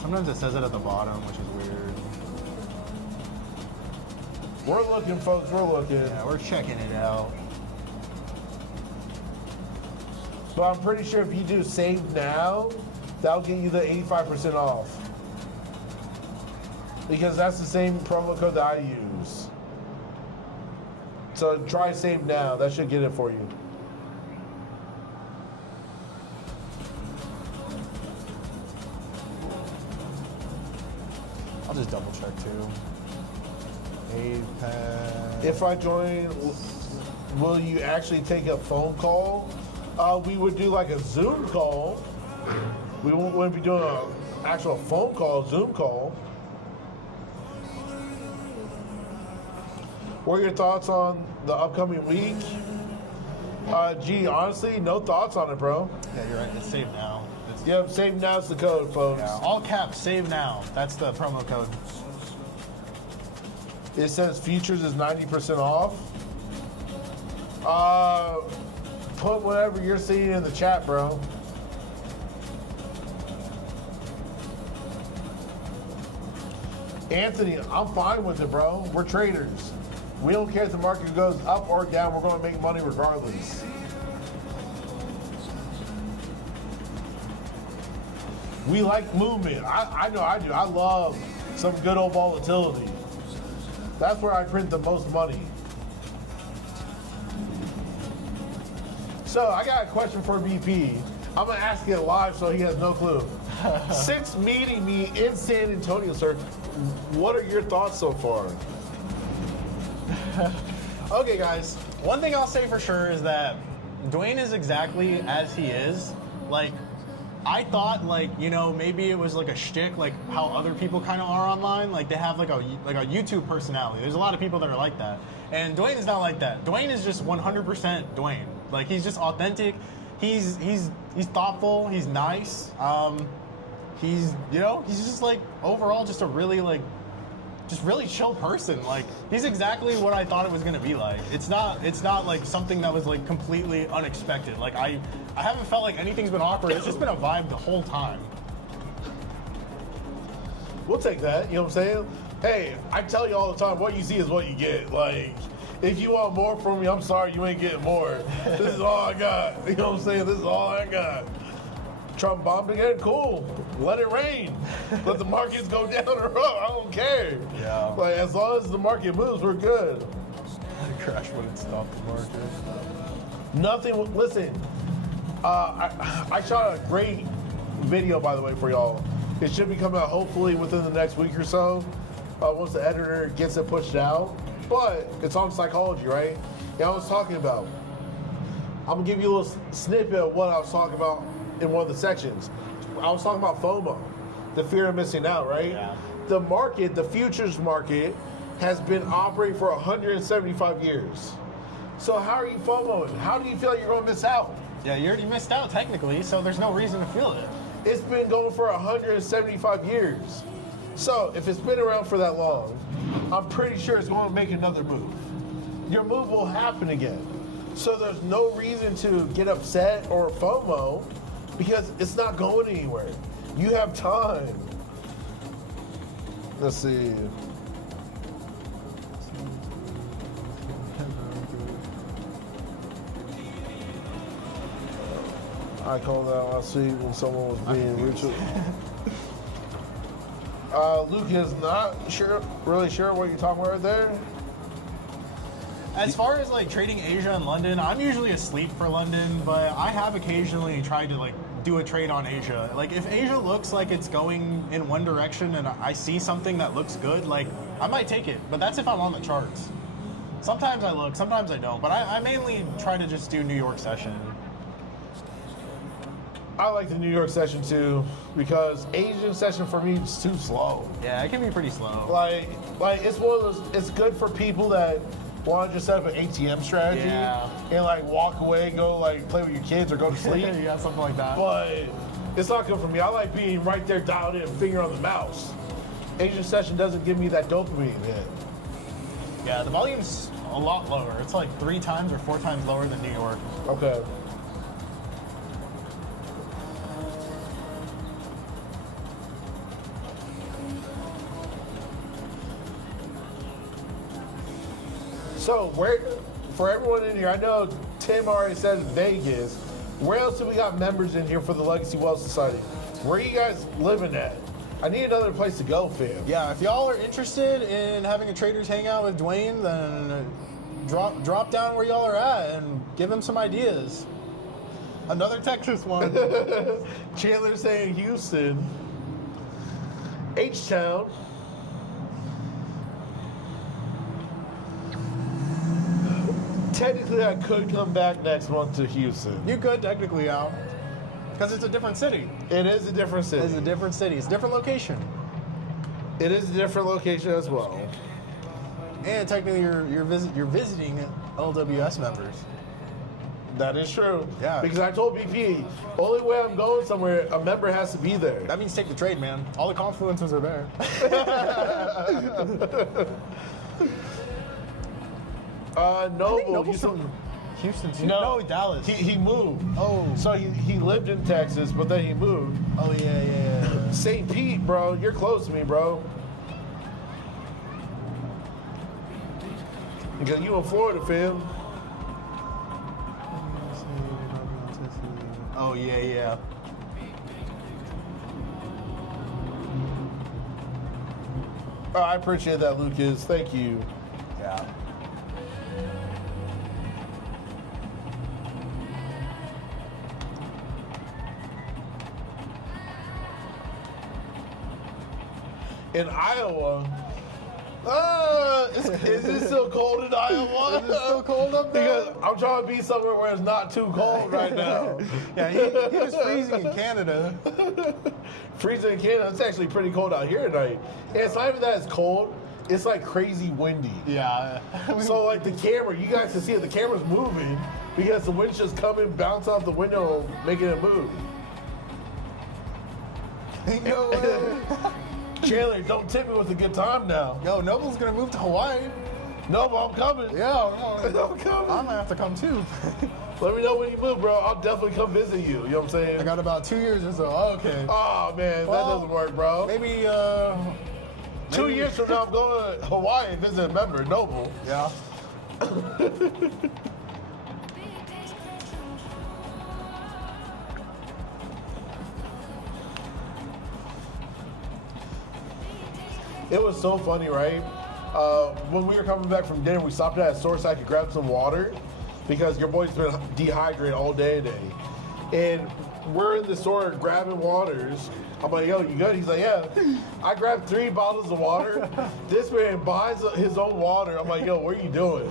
Sometimes it says it at the bottom, which is weird. We're looking, folks. We're looking. Yeah, we're checking it out. But I'm pretty sure if you do save now, that'll get you the 85% off. Because that's the same promo code that I use. So try save now. That should get it for you. I'll just double check too. Apex. If I join, will you actually take a phone call? We would do like a Zoom call. We wouldn't be doing an actual phone call, Zoom call. What are your thoughts on the upcoming week? Gee, honestly, no thoughts on it, bro. Yeah, you're right. It's save now. Yep, save now is the code, folks. Yeah, all caps, save now. That's the promo code. It says futures is 90% off. Put whatever you're seeing in the chat, bro. Anthony, I'm fine with it, bro. We're traders. We don't care if the market goes up or down. We're going to make money regardless. We like movement. I know I do. I love some good old volatility. That's where I print the most money. So I got a question for BP. I'm gonna ask it live so he has no clue. Since meeting me in San Antonio, sir, what are your thoughts so far? Okay, guys. One thing I'll say for sure is that Duane is exactly as he is. Like, I thought, like, you know, maybe it was like a shtick, like how other people kind of are online. Like, they have like a YouTube personality. There's a lot of people that are like that, and Duane is not like that. Duane is just 100% Duane. Like, he's just authentic. He's thoughtful. He's nice. He's, you know, he's just like overall just a really like just really chill person. Like, he's exactly what I thought it was gonna be like. It's not like something that was like completely unexpected. Like, I haven't felt like anything's been awkward. It's just been a vibe the whole time. We'll take that, you know what I'm saying? Hey, I tell you all the time, what you see is what you get. Like, if you want more from me, I'm sorry, you ain't getting more. This is all I got. You know what I'm saying? This is all I got. Trump bombed again? Cool. Let it rain. Let the markets go down or up. I don't care. Yeah. Like, as long as the market moves, we're good. Crash when it stopped the market. Nothing. Listen, I shot a great video, by the way, for y'all. It should be coming out hopefully within the next week or so, once the editor gets it pushed out. But it's on psychology, right? Yeah, I was talking about. I'm gonna give you a little snippet of what I was talking about in one of the sections. I was talking about FOMO, the fear of missing out, right? Yeah. The market, the futures market, has been operating for 175 years. So how are you FOMOing? How do you feel like you're gonna miss out? Yeah, you already missed out technically, so there's no reason to feel it. It's been going for 175 years. So if it's been around for that long, I'm pretty sure it's going to make another move. Your move will happen again. So there's no reason to get upset or FOMO because it's not going anywhere. You have time. Let's see. I called out last week when someone was being ritual. Luke is not really sure what you're talking about right there. As far as like trading Asia and London, I'm usually asleep for London, but I have occasionally tried to like do a trade on Asia. Like if Asia looks like it's going in one direction and I see something that looks good, like I might take it, but that's if I'm on the charts. Sometimes I look, sometimes I don't, but I mainly try to just do New York session. I like the New York session too because Asian session for me is too slow. Yeah, it can be pretty slow. Like it's one of those. It's good for people that want to just set up an ATM strategy and like walk away and go like play with your kids or go to sleep. Yeah, something like that. But it's not good for me. I like being right there dialed in, finger on the mouse. Asian session doesn't give me that dopamine hit. Yeah, the volume's a lot lower. It's like 3 times or 4 times lower than New York. Okay. So, where, for everyone in here, I know Tim already said Vegas. Where else do we got members in here for the Legacy Wealth Society? Where are you guys living at? I need another place to go, fam. Yeah, if y'all are interested in having a traders hangout with Duane, then drop down where y'all are at and give him some ideas. Another Texas one. Chandler saying Houston. H-Town. Technically, I could come back next month to Houston. You could technically out. Because it's a different city. It is a different city. It's a different city. It's a different location. It is a different location as well. And technically, you're visiting LWS members. That is true. Yeah. Because I told BP, only way I'm going somewhere, a member has to be there. That means take the trade, man. All the confluences are there. Noble. Noble's from Houston too. No, Dallas. He moved. Oh. So he lived in Texas, but then he moved. Oh, yeah. St. Pete, bro. You're close to me, bro. Because you in Florida, fam. Oh, yeah. Oh, I appreciate that, Lucas. Thank you. Yeah. In Iowa, is it still cold in Iowa? Is it still cold up there? Because I'm trying to be somewhere where it's not too cold right now. Yeah, he was freezing in Canada. Freezing in Canada. It's actually pretty cold out here tonight. And it's not even that it's cold. It's like crazy windy. Yeah. So like the camera, you guys can see it. The camera's moving because the wind's just coming, bounce off the window, making it move. No way. Chandler, don't tip me with a good time now. Yo, Noble's gonna move to Hawaii. No, but I'm coming. Yeah, I'm coming. I'm gonna have to come too. Let me know when you move, bro. I'll definitely come visit you. You know what I'm saying? I got about 2 years or so. Oh, okay. Oh, man, Well, that doesn't work, bro. Maybe, 2 years from now, I'm going to Hawaii and visit a member, Noble. Yeah. It was so funny, right? When we were coming back from dinner, we stopped at a store so I could grab some water because your boy's been dehydrated all day today. And we're in the store grabbing waters. I'm like, yo, you good? He's like, yeah. I grabbed 3 bottles of water. This man buys his own water. I'm like, yo, what are you doing?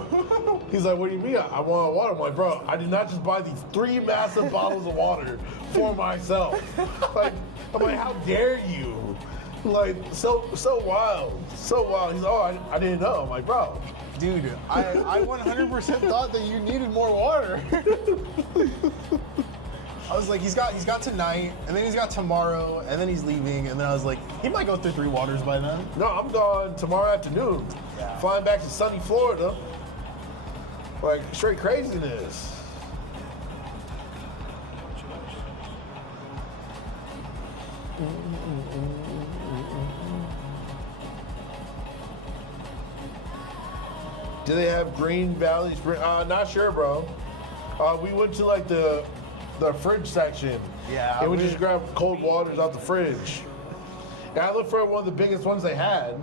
He's like, what do you mean? I want water. I'm like, bro, I did not just buy these 3 massive bottles of water for myself. Like, I'm like, how dare you? Like, so wild. So wild. He's like, oh, I didn't know. I'm like, bro. Dude, I 100% thought that you needed more water. I was like, he's got tonight, and then he's got tomorrow, and then he's leaving, and then I was like, he might go through 3 waters by then. No, I'm gone tomorrow afternoon. Yeah. Flying back to sunny Florida. Like, straight craziness. Do they have Green Valley Spring? Not sure, bro. We went to like the fridge section. Yeah. And we just grabbed cold waters out the fridge. And I looked for one of the biggest ones they had.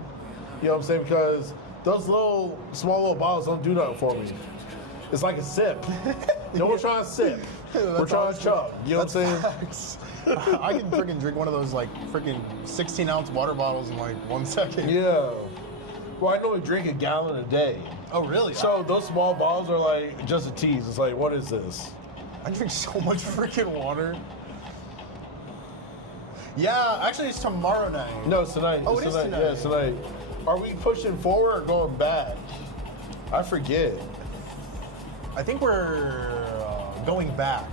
You know what I'm saying? Because those small little bottles don't do nothing for me. It's like a sip. No, we're trying to sip. We're trying to chug. You know what I'm saying? I can freaking drink one of those like freaking 16-ounce water bottles in like 1 second. Yeah. Well, I normally drink a gallon a day. Oh, really? So those small bottles are like just a tease. It's like, what is this? I drink so much freaking water. Yeah, actually it's tomorrow night. No, it's tonight. Oh, it's it is tonight. tonight. Yeah, it's tonight. Are we pushing forward or going back? I forget. I think we're going back.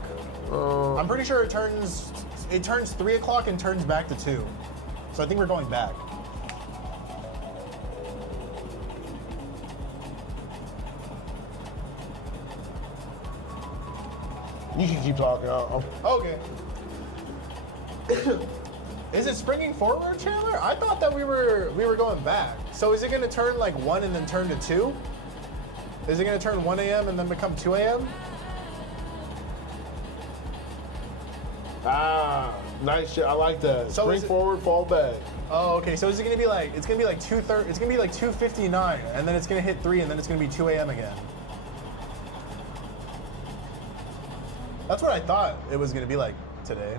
I'm pretty sure it turns 3 o'clock and turns back to 2. So I think we're going back. You can keep talking. Okay. Is it springing forward, Chandler? I thought that we were going back. So is it going to turn like 1 and then turn to 2? Is it going to turn 1 a.m. and then become 2 a.m.? Nice shit. I like that. So Spring forward, fall back. Oh, okay. So is it going to be like it's going to be like 2:30? It's going to be like 2:59, and then it's going to hit 3, and then it's going to be 2 a.m. again. That's what I thought it was going to be like today.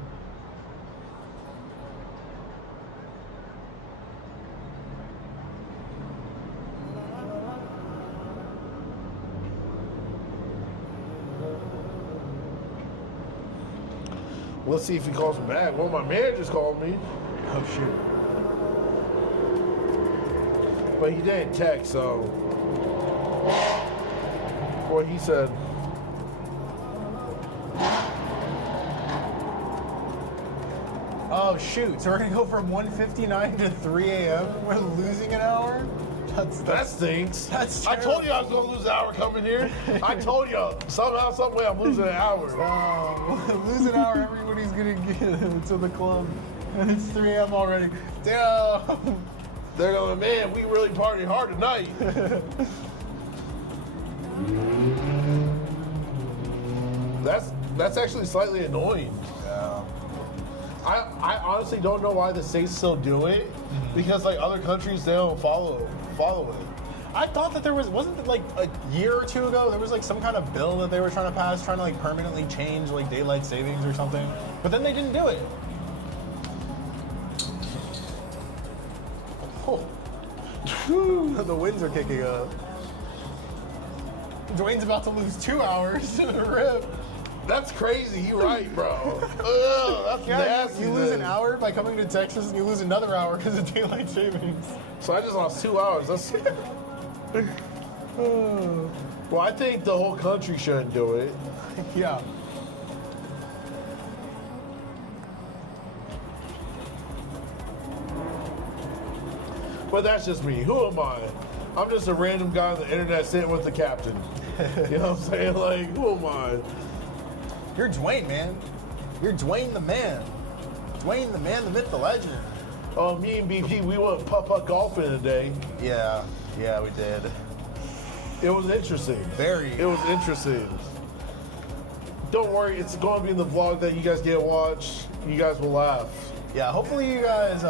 Let's see if he calls me back. Well, my man just called me. Oh, shoot. But he didn't text, so. What he said. Oh, shoot. So we're going to go from 1:59 to 3 a.m.? We're losing an hour? That stinks. That's I told you I was going to lose an hour coming here. I told you. Somehow, some way, I'm losing an hour. Lose an hour, everybody's going to get to the club. And it's 3 a.m. already. Damn. They're going, man, we really partied hard tonight. That's actually slightly annoying. Yeah. I honestly don't know why the States still do it, because like other countries, they don't follow it. I thought that wasn't it like a year or 2 ago, there was like some kind of bill that they were trying to pass, trying to like permanently change like daylight savings or something, but then they didn't do it. Oh. The winds are kicking up. Dwayne's about to lose 2 hours in a rip. That's crazy. You're right, bro. Ugh, that's nasty. You lose an hour by coming to Texas, and you lose another hour because of daylight savings. So I just lost 2 hours. That's. Well, I think the whole country shouldn't do it. Yeah. But that's just me. Who am I? I'm just a random guy on the internet sitting with the captain. You know what I'm saying? Like, who am I? You're Dwayne, man. You're Dwayne the man. Dwayne the man, the myth, the legend. Oh, me and BP, we went putt-putt golfing today. Yeah, we did. It was interesting. Very. It was interesting. Don't worry, it's going to be in the vlog that you guys get to watch. You guys will laugh. Yeah, hopefully you guys,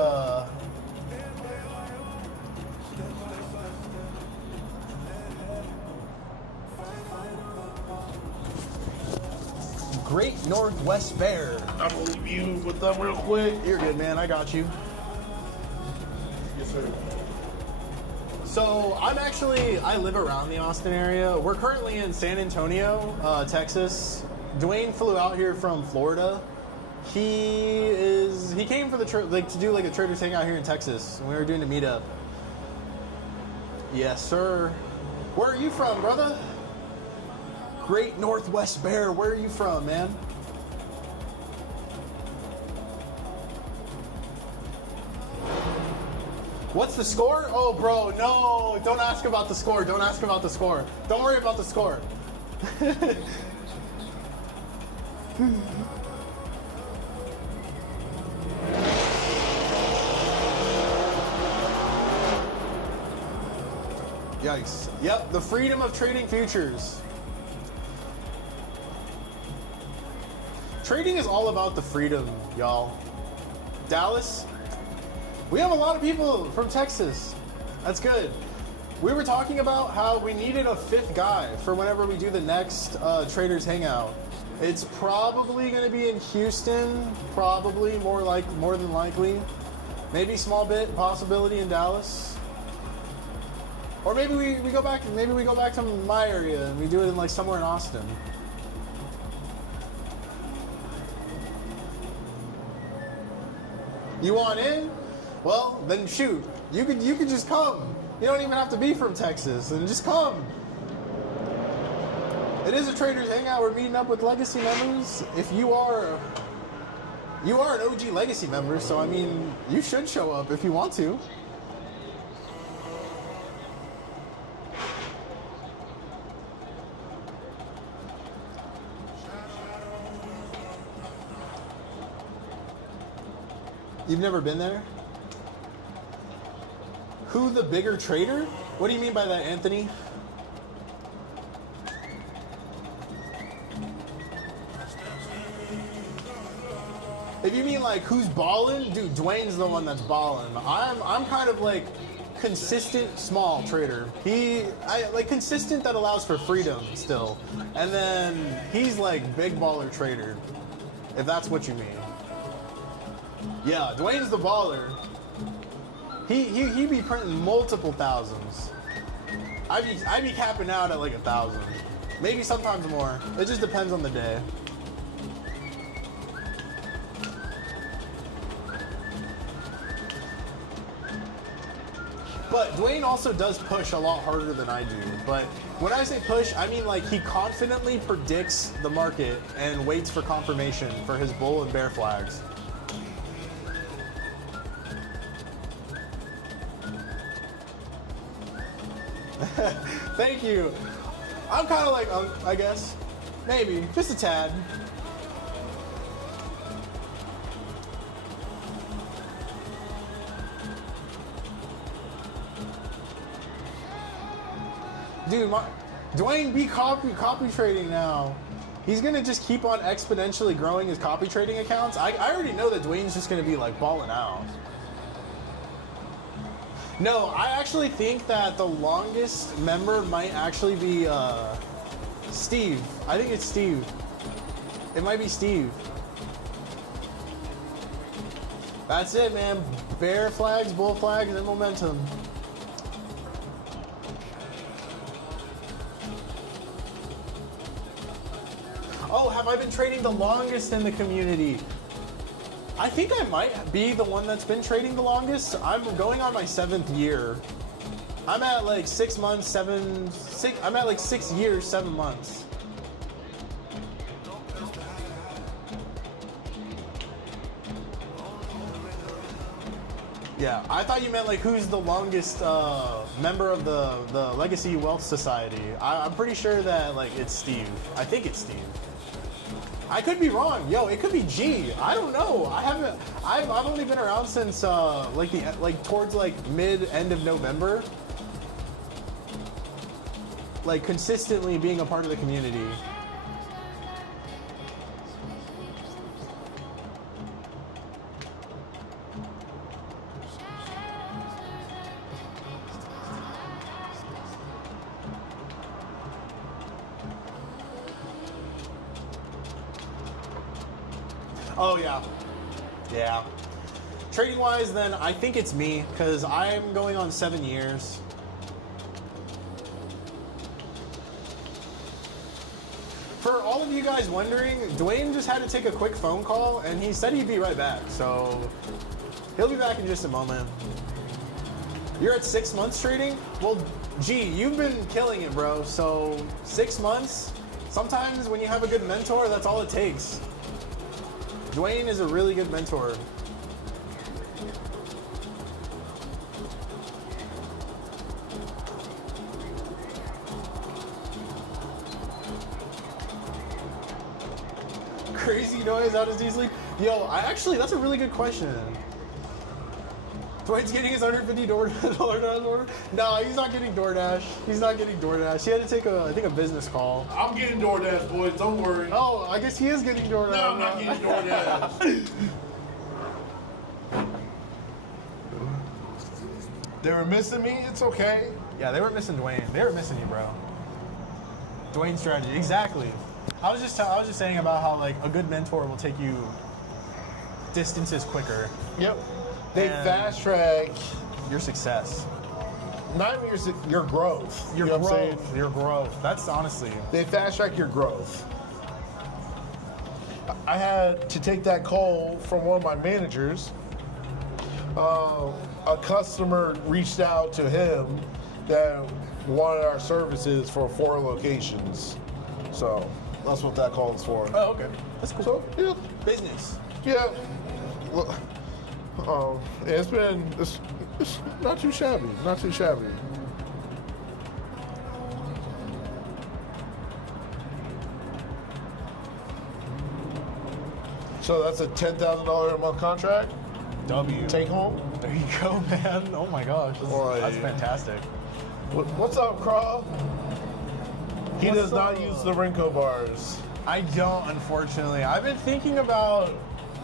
Great Northwest Bear. I'm gonna leave you with them real quick. You're good, man. I got you. Yes, sir. So I live around the Austin area. We're currently in San Antonio, Texas. Duane flew out here from Florida. He came for the to do like a traders hangout here in Texas. And we were doing a meetup. Yes, sir. Where are you from, brother? Great Northwest Bear. Where are you from, man? What's the score? Oh, bro, no. Don't ask about the score. Don't ask about the score. Don't worry about the score. Yikes. Yep, the freedom of trading futures. Trading is all about the freedom, y'all. Dallas, we have a lot of people from Texas. That's good. We were talking about how we needed a fifth guy for whenever we do the next Traders Hangout. It's probably going to be in Houston, probably more than likely. Maybe small bit possibility in Dallas. Or maybe we go back to my area and we do it in like somewhere in Austin. You want in? Well, then shoot. You could just come. You don't even have to be from Texas, and just come. It is a Traders Hangout. We're meeting up with Legacy members. If you are an OG Legacy member, so I mean, you should show up if you want to. You've never been there? Who the bigger trader? What do you mean by that, Anthony? If you mean like who's ballin', dude, Duane's the one that's ballin'. I'm kind of like consistent small trader. I like consistent that allows for freedom still. And then he's like big baller trader, if that's what you mean. Yeah, Duane's the baller. He be printing multiple thousands. I be capping out at like 1,000. Maybe sometimes more. It just depends on the day. But Duane also does push a lot harder than I do. But when I say push, I mean like he confidently predicts the market and waits for confirmation for his bull and bear flags. Thank you. I'm kind of like, I guess. Maybe. Just a tad. Dude, Duane, be copy trading now. He's going to just keep on exponentially growing his copy trading accounts. I already know that Duane's just going to be like balling out. No, I actually think that the longest member might actually be Steve. I think it's Steve. It might be Steve. That's it, man. Bear flags, bull flags, and momentum. Oh, have I been trading the longest in the community? I think I might be the one that's been trading the longest. I'm going on my 7th year. I'm at like 6 months, I'm at like 6 years, 7 months. Yeah, I thought you meant like who's the longest member of the Legacy Wealth Society. I'm pretty sure that like it's Steve. I think it's Steve. I could be wrong. Yo, it could be G. I don't know. I've only been around since towards like end of November. Like consistently being a part of the community. Oh, yeah. Yeah. Trading-wise, then, I think it's me, because I'm going on 7 years. For all of you guys wondering, Duane just had to take a quick phone call, and he said he'd be right back, so he'll be back in just a moment. You're at 6 months trading? Well, gee, you've been killing it, bro, so 6 months? Sometimes when you have a good mentor, that's all it takes. Duane is a really good mentor. Crazy noise, how does he sleep? Yo, that's a really good question. Duane's getting his $150 DoorDash order? No, he's not getting DoorDash. He's not getting DoorDash. He had to take I think a business call. I'm getting DoorDash, boys. Don't worry. Oh, I guess he is getting DoorDash. No, I'm not getting DoorDash. They were missing me. It's okay. Yeah, they were missing Duane. They were missing you, bro. Duane's strategy, exactly. I was just saying about how like a good mentor will take you distances quicker. Yep. They fast track your success. Not even your growth. Your you know growth. what I'm saying? Your growth. That's honestly. They fast track your growth. I had to take that call from one of my managers. A customer reached out to him that wanted our services for 4 locations. So that's what that call is for. Oh, okay. That's cool. So, yeah. Business. Yeah. It's not too shabby. Not too shabby. So that's a $10,000 a month contract? W. Take home? There you go, man. Oh my gosh. That's fantastic. What's up, Craw? He What's does not up? use the Renko bars. I don't, unfortunately. I've been thinking about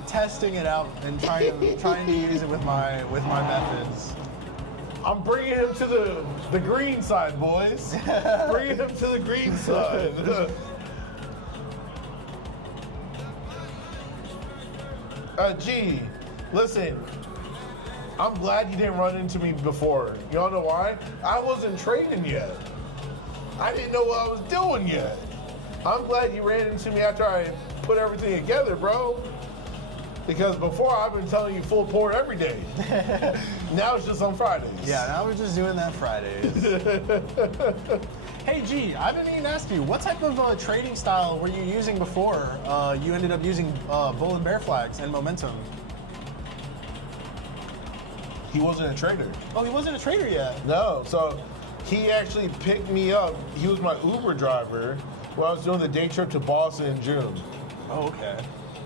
testing it out and trying to use it with my methods. I'm bringing him to the green side, boys. Bringing him to the green side. G, listen. I'm glad you didn't run into me before. You all know why? I wasn't trading yet. I didn't know what I was doing yet. I'm glad you ran into me after I put everything together, bro. Because before I've been telling you full port every day. Now it's just on Fridays. Yeah, now we're just doing that Fridays. Hey G, I've been meaning to ask you, what type of trading style were you using before you ended up using bull and bear flags and momentum? He wasn't a trader. Oh, he wasn't a trader yet. No, so he actually picked me up. He was my Uber driver when I was doing the day trip to Boston in June. Oh, okay.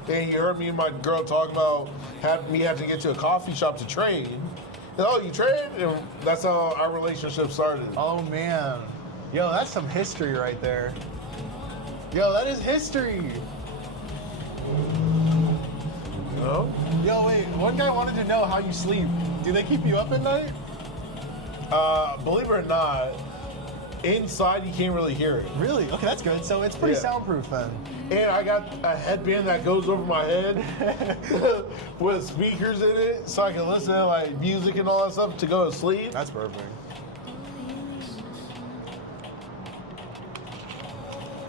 And he heard me and my girl talk about having me have to get to a coffee shop to trade. And, oh, you trade? And that's how our relationship started. Oh man. Yo, that's some history right there. Yo, that is history. You know? Yo, wait, one guy wanted to know how you sleep. Do they keep you up at night? Believe it or not, inside you can't really hear it. Really? Okay, that's good. So it's pretty Yeah. soundproof then. And I got a headband that goes over my head with speakers in it so I can listen to like music and all that stuff to go to sleep. That's perfect.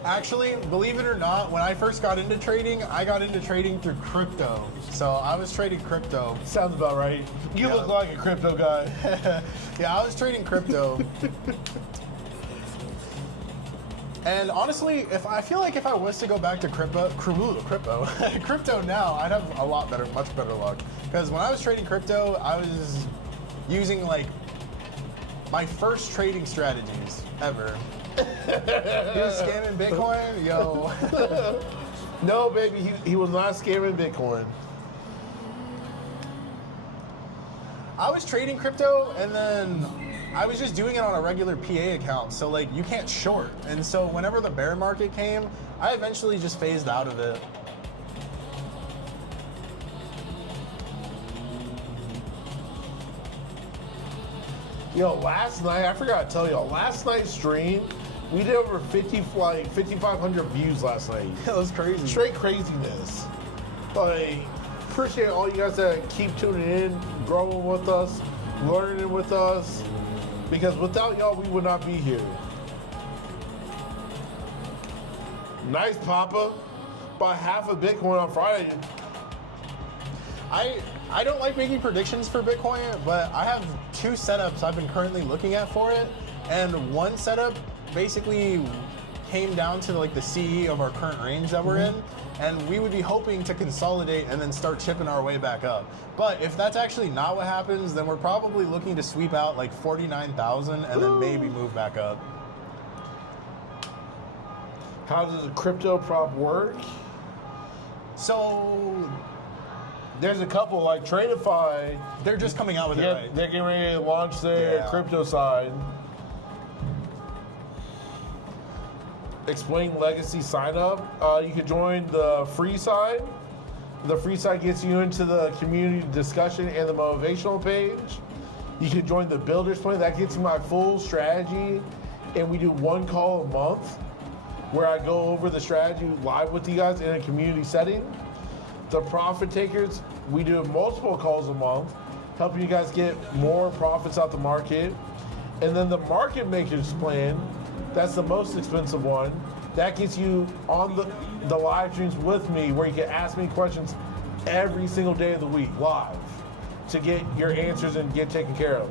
Actually, believe it or not, when I first got into trading, I got into trading through crypto. So I was trading crypto. Sounds about right. You look like a crypto guy. Yeah, I was trading crypto. And honestly, I feel like if I was to go back to crypto now, I'd have much better luck. Because when I was trading crypto, I was using like my first trading strategies ever. He was scamming Bitcoin, yo. No, baby, he was not scamming Bitcoin. I was trading crypto and then I was just doing it on a regular PA account. So like you can't short. And so whenever the bear market came, I eventually just phased out of it. Yo, last night, I forgot to tell y'all, last night's stream, we did over 5,500 views last night. That was crazy. Straight craziness. Like, appreciate all you guys that keep tuning in, growing with us, learning with us, because without y'all, we would not be here. Nice, Papa. Bought half a Bitcoin on Friday. I don't like making predictions for Bitcoin, but I have 2 setups I've been currently looking at for it, and one setup basically came down to like the CE of our current range that we're in, and we would be hoping to consolidate and then start chipping our way back up. But if that's actually not what happens, then we're probably looking to sweep out like 49,000 and then maybe move back up. How does a crypto prop work? So There's a couple like Tradeify. they're just coming out with it, right? They're getting ready to launch their crypto side. Explain Legacy sign up. You can join the free side. The free side gets you into the community discussion and the motivational page. You can join the builders plan. That gets you my full strategy. And we do 1 call a month where I go over the strategy live with you guys in a community setting. The profit takers, we do multiple calls a month, helping you guys get more profits out the market. And then the market makers plan, that's the most expensive one. That gets you on the live streams with me where you can ask me questions every single day of the week, live, to get your answers and get taken care of.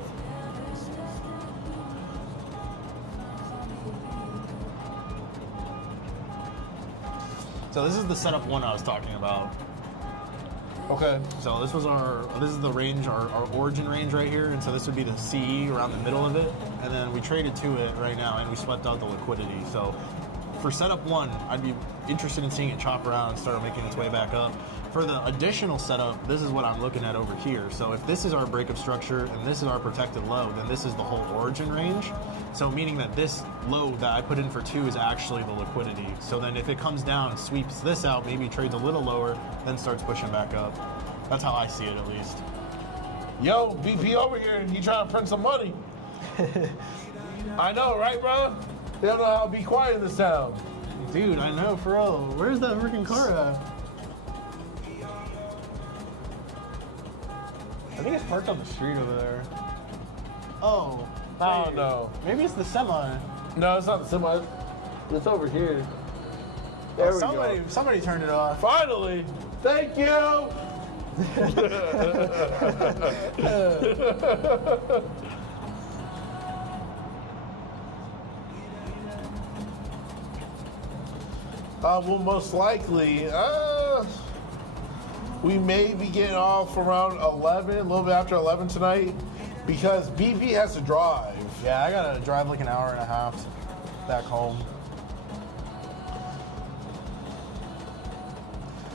So this is the setup one I was talking about. Okay. So this is the range, our origin range right here, and so this would be the CE around the middle of it, and then we traded to it right now, and we swept out the liquidity. So for setup 1, I'd be interested in seeing it chop around and start making its way back up. For the additional setup, this is what I'm looking at over here. So if this is our breakup structure and this is our protected low, then this is the whole origin range. So meaning that this low that I put in for 2 is actually the liquidity. So then if it comes down, sweeps this out, maybe trades a little lower, then starts pushing back up. That's how I see it at least. Yo, BP over here, he trying to print some money. I know, right, bro? They don't know how to be quiet in this town. Dude, I know, for real. Where's that freaking car at? I think it's parked on the street over there. Oh. I don't know. Maybe it's the semi. No, it's not the semi. It's over here. There we go. Somebody turned it off. Finally. Thank you. Well, most likely, we may be getting off around 11, a little bit after 11 tonight, because BP has to drive. Yeah, I gotta drive like an hour and a half back home.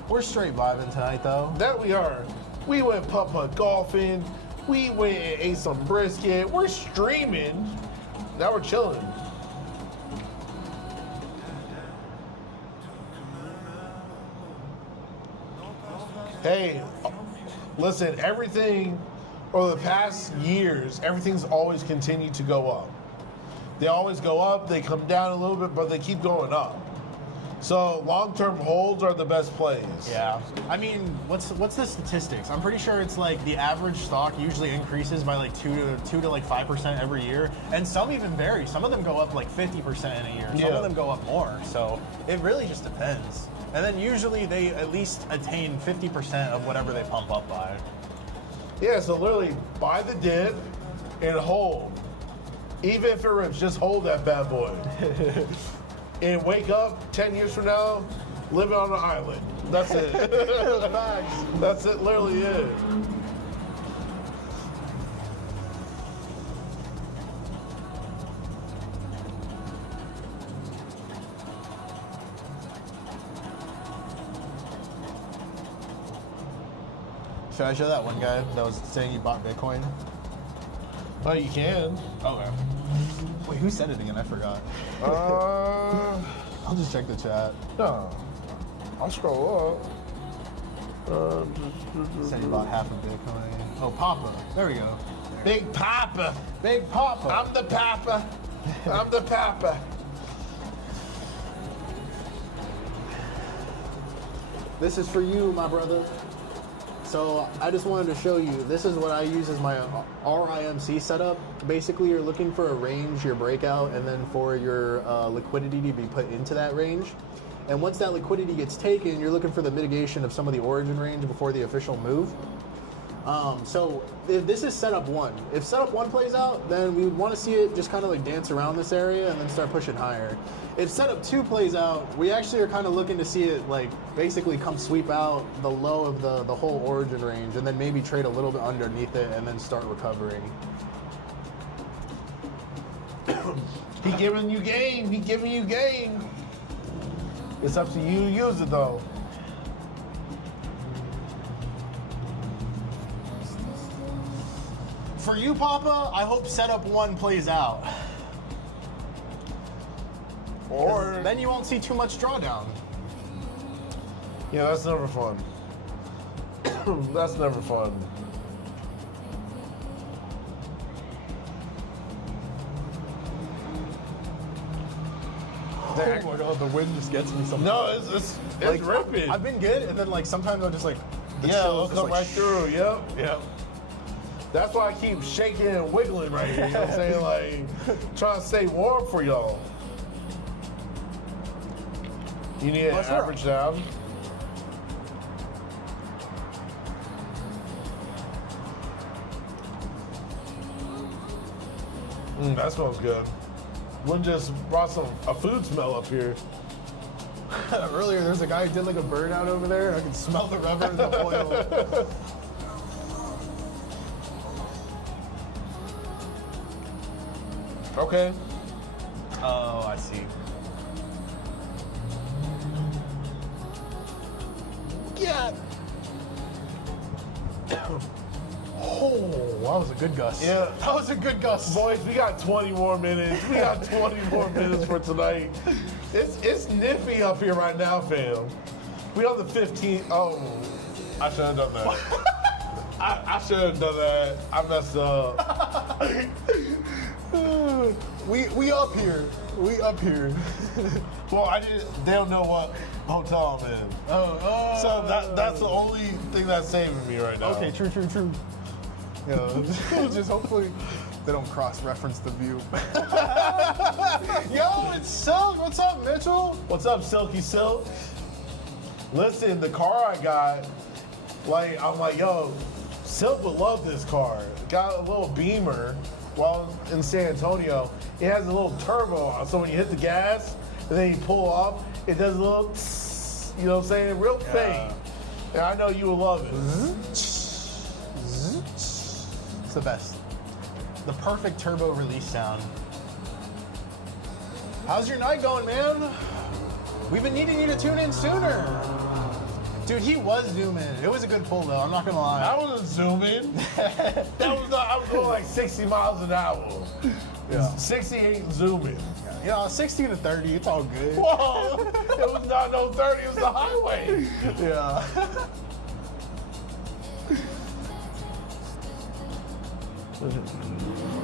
We're straight vibing tonight, though. That we are. We went putt-putt golfing. We went and ate some brisket. We're streaming. Now we're chilling. Hey, listen, everything over the past years, everything's always continued to go up. They always go up, they come down a little bit, but they keep going up. So long-term holds are the best plays. Yeah. I mean, what's the statistics? I'm pretty sure it's like the average stock usually increases by like 2 to like 5% every year, and some even vary. Some of them go up like 50% in a year. Some of them go up more. So it really just depends. And then usually they at least attain 50% of whatever they pump up by. Yeah, so literally buy the dip and hold. Even if it rips, just hold that bad boy. And wake up 10 years from now, living on an island. That's it. That's it, literally it. Should I show that one guy that was saying he bought Bitcoin? Oh, you can. Okay. Wait, who said it again? I forgot. I'll just check the chat. No. I'll scroll up. Said he bought half of Bitcoin. Oh, Papa. There we go. Big Papa. Big Papa. I'm the Papa. I'm the Papa. this is for you, my brother. So I just wanted to show you, this is what I use as my RIMC setup. Basically, you're looking for a range, your breakout, and then for your liquidity to be put into that range. And once that liquidity gets taken, you're looking for the mitigation of some of the origin range before the official move. So if this is setup 1. If setup 1 plays out, then we would want to see it just kind of like dance around this area and then start pushing higher. If setup 2 plays out, we actually are kind of looking to see it like basically come sweep out the low of the whole origin range and then maybe trade a little bit underneath it and then start recovering. He giving you game. He giving you game. It's up to you to use it though. For you, Papa, I hope setup 1 plays out. Or then you won't see too much drawdown. Yeah, that's never fun. That's never fun. Oh my god, the wind just gets me sometimes. No, it's like, ripping. I've been good, and then like sometimes I'll just like it'll come right through. Yep. That's why I keep shaking and wiggling right here. You know what I'm saying? Like trying to stay warm for y'all. You need an average down. That smells good. Lynn just brought a food smell up here. Earlier, there's a guy who did like a burnout over there, and I can smell the rubber and the oil. Okay. Oh, I see. Yeah. Oh, that was a good gust. Yeah. That was a good gust. Boys, we got 20 more minutes. We got 20 more minutes for tonight. It's nippy up here right now, fam. We on the 15th. Oh, I should have done that. I should have done that. I messed up. We up here. We up here. Well, they don't know what hotel I'm in. Oh. So that's the only thing that's saving me right now. Okay, true. Yeah, just hopefully they don't cross-reference the view. Yo, it's Silk. What's up, Mitchell? What's up, Silky Silk? Listen, the car I got, like, I'm like, yo, Silk would love this car. Got a little Beamer while in San Antonio. It has a little turbo, so when you hit the gas and then you pull off, it does a little, tss, you know what I'm saying? Real faint. And I know you will love it. It's the best. The perfect turbo release sound. How's your night going, man? We've been needing you to tune in sooner. Dude, he was zooming. It was a good pull, though. I'm not gonna lie. I wasn't zooming. I was going like 60 miles an hour. Yeah. 60 ain't zooming. You know, 60 to 30, it's all good. Whoa! It was not no 30, it was the highway. Yeah.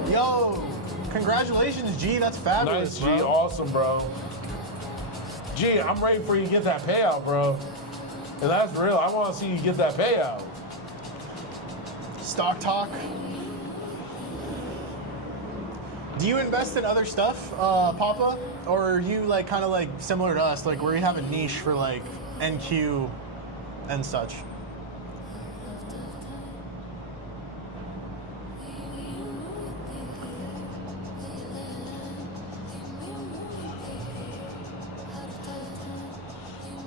Yo, congratulations, G. That's fabulous, Nice, G. bro. Awesome, bro. G, I'm ready for you to get that payout, bro. And that's real. I want to see you get that payout. Stock talk. Do you invest in other stuff, Papa? Or are you like kind of like similar to us, like where you have a niche for like NQ and such?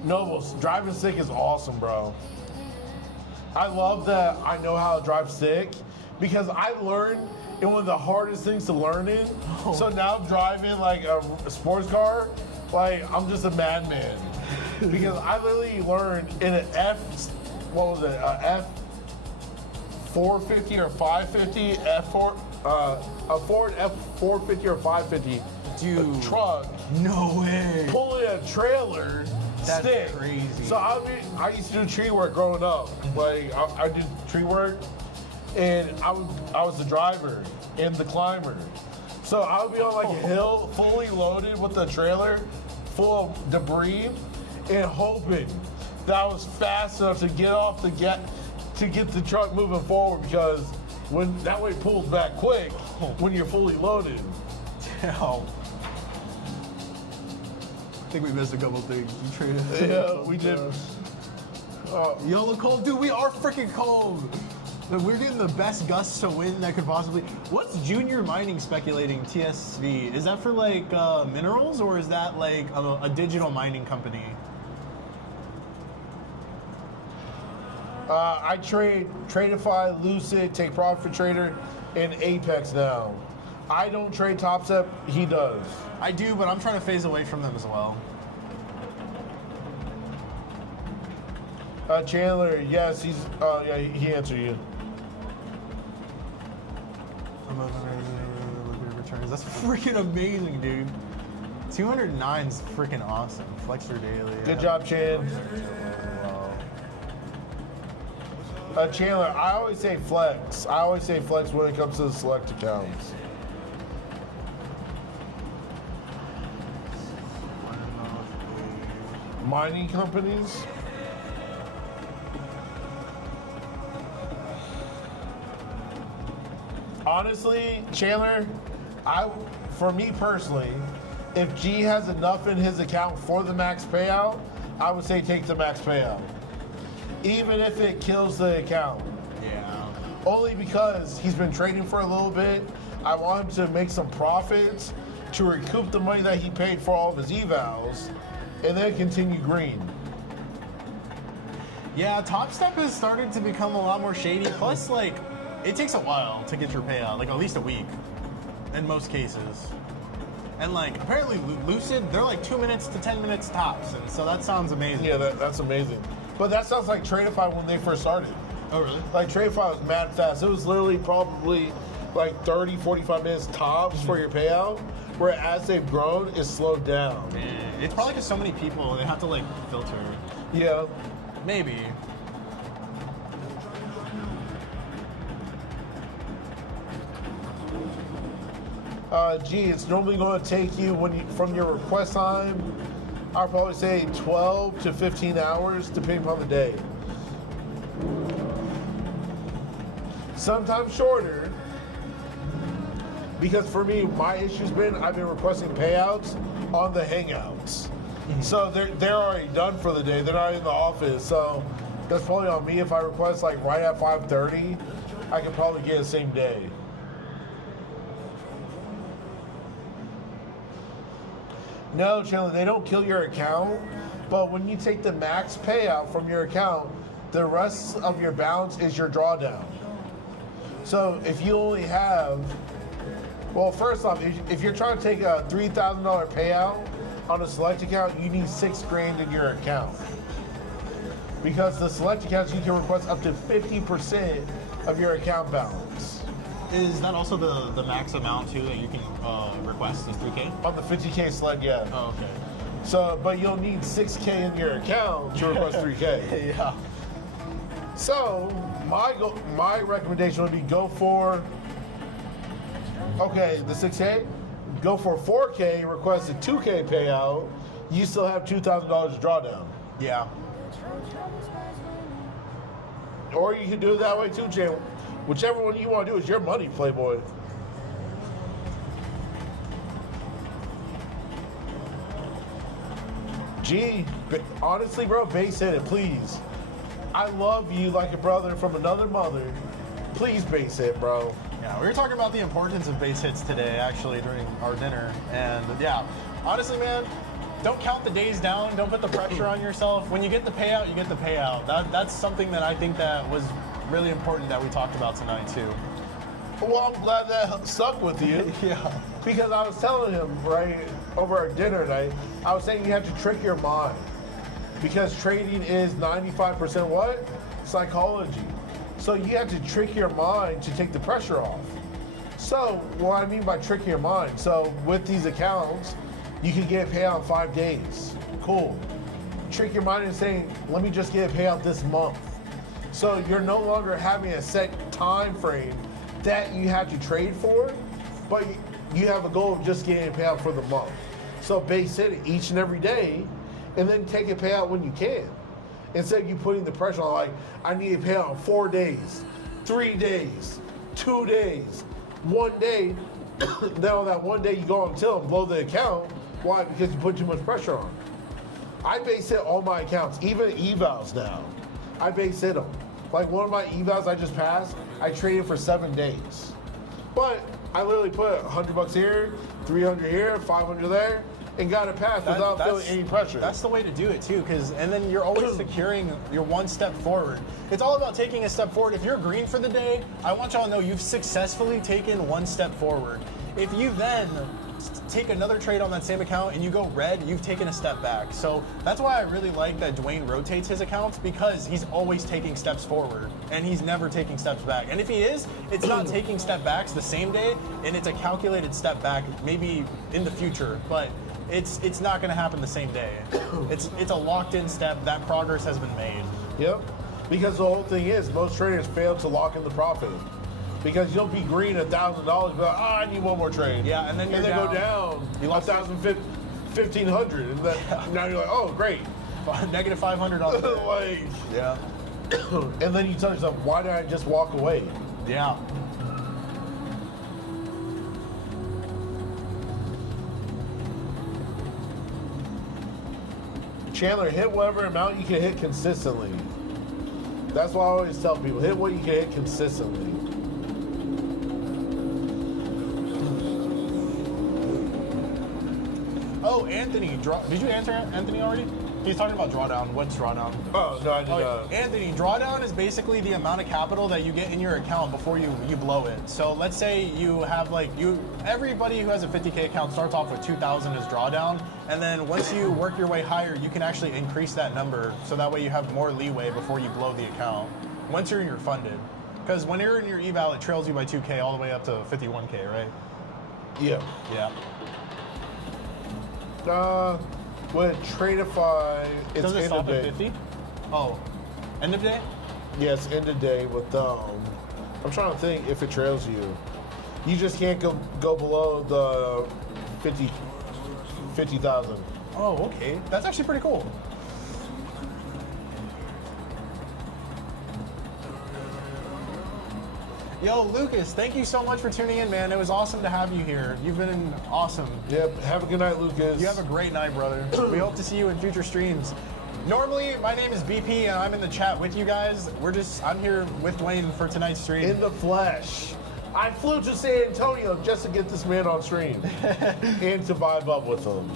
Nobles, driving stick is awesome, bro. I love that I know how to drive stick because I learned in one of the hardest things to learn in. Oh. So now driving like a sports car, like I'm just a madman. Because I literally learned in an F450 or 550, a Ford F450 or 550 Dude. truck. No way. Pulling a trailer. That's stick. crazy. So I used to do tree work growing up. Like I did tree work, and I was the driver and the climber. So I would be on like a hill, fully loaded with the trailer, full of debris, and hoping that was fast enough to get the truck moving forward, because when that way it pulls back quick when you're fully loaded. Damn. I think we missed a couple things. We traded. Yeah, we did. Y'all look cold, dude. We are freaking cold. We're getting the best gusts to wind that could possibly. What's junior mining speculating TSV? Is that for like minerals, or is that like a digital mining company? I trade Tradeify, Lucid, Take Profit Trader, and Apex now. I don't trade Top Step. He does. I do, but I'm trying to phase away from them as well. Chandler, yes, he's. Yeah, he answered you. Returns. That's freaking amazing, dude. 209 is freaking awesome. Flexor daily. Good job, Chan. Chandler, I always say flex. I always say flex when it comes to the select accounts. Mining companies. Honestly, Chandler, for me personally, if G has enough in his account for the max payout, I would say take the max payout. Even if it kills the account. Yeah. Only because he's been trading for a little bit. I want him to make some profits to recoup the money that he paid for all of his evals, and then continue green. Yeah, Top Step has started to become a lot more shady. Plus, like, it takes a while to get your payout, like at least a week, in most cases. And like, apparently Lucid, they're like 2 minutes to 10 minutes tops, and so that sounds amazing. Yeah, that's amazing. But that sounds like Tradeify when they first started. Oh, really? Like, Tradeify was mad fast. It was literally probably like 30, 45 minutes tops for your payout, where as they've grown, it's slowed down. Man, it's probably because so many people, they have to like filter. Yeah. Maybe. Gee, it's normally going to take you, from your request time, I'd probably say 12 to 15 hours, depending on the day. Sometimes shorter, because for me, my issue's been I've been requesting payouts on the Hangouts. So they're already done for the day. They're not in the office. So that's probably on me. If I request like right at 5:30, I could probably get it same day. No, Chandler, they don't kill your account, but when you take the max payout from your account, the rest of your balance is your drawdown. So if you only have, well, first off, if you're trying to take a $3,000 payout on a select account, you need $6,000 in your account. Because the select accounts, you can request up to 50% of your account balance. Is that also the max amount too that you can request is 3K? On the 50K select, yeah. Oh, okay. So, but you'll need 6K in your account to request 3K. Yeah. So, my recommendation would be go for, okay, the 6K, go for 4K, request a 2K payout, you still have $2,000 drawdown. Yeah. Or you can do it that way too, Jay. Whichever one you want to do is your money, Playboy. Gee, honestly, bro, base hit it, please. I love you like a brother from another mother. Please base hit, bro. Yeah, we were talking about the importance of base hits today, actually, during our dinner. And yeah, honestly, man, don't count the days down. Don't put the pressure on yourself. When you get the payout, you get the payout. That's something that I think that was really important that we talked about tonight, too. Well, I'm glad that stuck with you. Yeah. Because I was telling him, right, over our dinner night, I was saying you have to trick your mind. Because trading is 95% what? Psychology. So you have to trick your mind to take the pressure off. So what I mean by tricking your mind, so with these accounts, you can get a payout in 5 days. Cool. Trick your mind into saying, let me just get a payout this month. So you're no longer having a set time frame that you have to trade for, but you have a goal of just getting a payout for the month. So base it each and every day, and then take a payout when you can. Instead of you putting the pressure on, like, I need to pay out in 4 days, 3 days, 2 days, 1 day. Now that 1 day you go on till and blow the account. Why? Because you put too much pressure on. I base it on my accounts, even evals now. I base it them. Like one of my evals I just passed, I traded for 7 days. But I literally put $100 here, 300 here, 500 there, and got it passed without feeling any pressure. That's the way to do it too, and then you're always securing your one step forward. It's all about taking a step forward. If you're green for the day, I want y'all to know you've successfully taken one step forward. If you then take another trade on that same account and you go red, you've taken a step back. So that's why I really like that Duane rotates his accounts, because he's always taking steps forward and he's never taking steps back. And if he is, it's not taking step backs the same day, and it's a calculated step back maybe in the future, but it's not going to happen the same day. It's a locked in step. That progress has been made. Yep. Because the whole thing is, most traders fail to lock in the profit. Because you'll be green $1,000, but like, I need one more trade. Yeah, and then go down. You lost $1,500, and then now you're like, oh great, negative 500 on the day. Like, yeah. And then you tell yourself, why did I just walk away? Yeah. Chandler, hit whatever amount you can hit consistently. That's why I always tell people, hit what you can hit consistently. Oh, Anthony, did you answer Anthony already? He's talking about drawdown. What's drawdown? Oh, no, I did not. Anthony, drawdown is basically the amount of capital that you get in your account before you blow it. So let's say you have everybody who has a 50K account starts off with 2,000 as drawdown, and then once you work your way higher, you can actually increase that number, so that way you have more leeway before you blow the account, once you're in your funded. Because when you're in your eval, it trails you by 2K all the way up to 51K, right? Yeah. Yeah. With Tradeify, it's Does it end stop of day. at 50? Oh, end of day? Yes, end of day with I'm trying to think if it trails you. You just can't go below the 50,000. Oh, okay. That's actually pretty cool. Yo, Lucas, thank you so much for tuning in, man. It was awesome to have you here. You've been awesome. Yep, have a good night, Lucas. You have a great night, brother. We hope to see you in future streams. Normally, my name is BP, and I'm in the chat with you guys. I'm here with Duane for tonight's stream. In the flesh. I flew to San Antonio just to get this man on stream and to vibe up with him.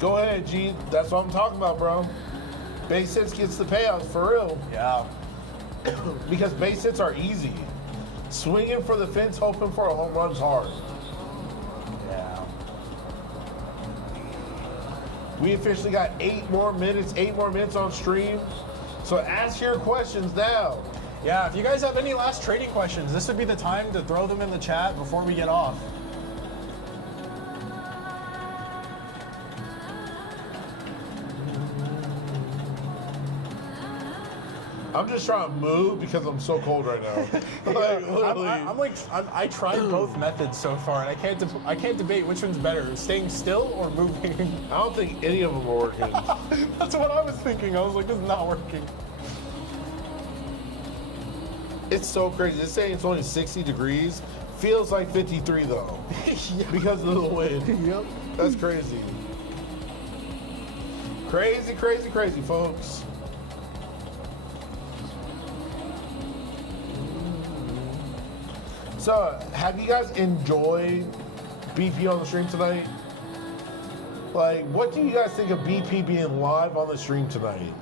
Go ahead, G. That's what I'm talking about, bro. Base hits gets the payouts for real. Yeah. Because base hits are easy. Swinging for the fence, hoping for a home run's hard. Yeah. We officially got 8 more minutes on stream. So ask your questions now. Yeah, if you guys have any last trading questions, this would be the time to throw them in the chat before we get off. I'm just trying to move because I'm so cold right now. I tried both methods so far, and I can't debate which one's better, staying still or moving. I don't think any of them are working. That's what I was thinking. I was like, this is not working. It's so crazy. It's saying it's only 60 degrees. Feels like 53 though. Yeah. Because of the wind. Yep. That's crazy. Crazy, crazy, crazy, folks. So, have you guys enjoyed BP on the stream tonight? Like, what do you guys think of BP being live on the stream tonight?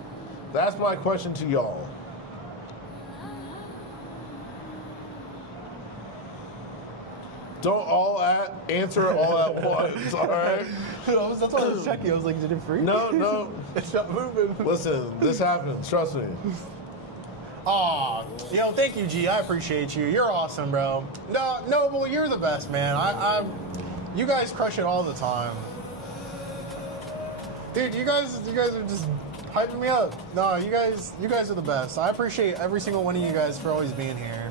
That's my question to y'all. Don't all answer all at once, all right? That's why I was checking. I was like, did it freeze? No. It's not moving. Listen, this happens. Trust me. Aw, yo, thank you, G. I appreciate you. You're awesome, bro. No, well, you're the best, man. You guys crush it all the time. Dude, you guys are just hyping me up. No, you guys are the best. I appreciate every single one of you guys for always being here.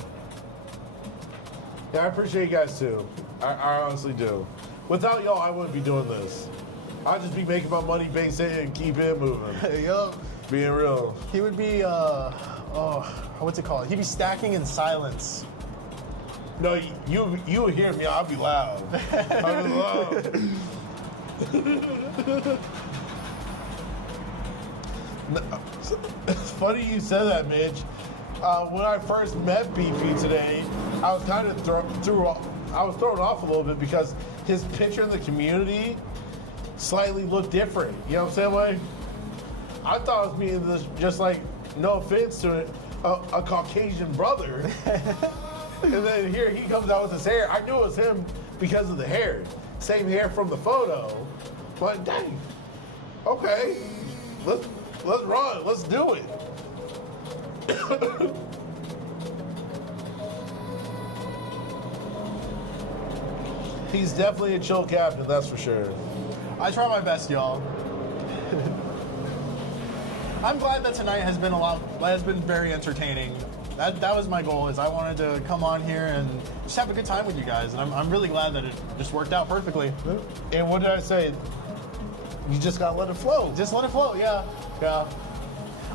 Yeah, I appreciate you guys too. I honestly do. Without y'all, I wouldn't be doing this. I'd just be making my money, base it, and keep it moving. Yup. Being real. He would be, what's it called? He'd be stacking in silence. No, you would hear me. I'd be loud. I'd be loud. It's funny you said that, Mitch. When I first met BP today, I was kind of thrown off a little bit because his picture in the community slightly looked different. You know what I'm saying? Like, I thought it was me, this just like, no offense to a Caucasian brother. And then here he comes out with his hair. I knew it was him because of the hair. Same hair from the photo. But dang, okay, let's run. Let's do it. He's definitely a chill captain, that's for sure. I try my best, y'all. I'm glad that tonight has been very entertaining. That was my goal, is I wanted to come on here and just have a good time with you guys, and I'm really glad that it just worked out perfectly. And what did I say? You just gotta let it flow. Just let it flow, yeah.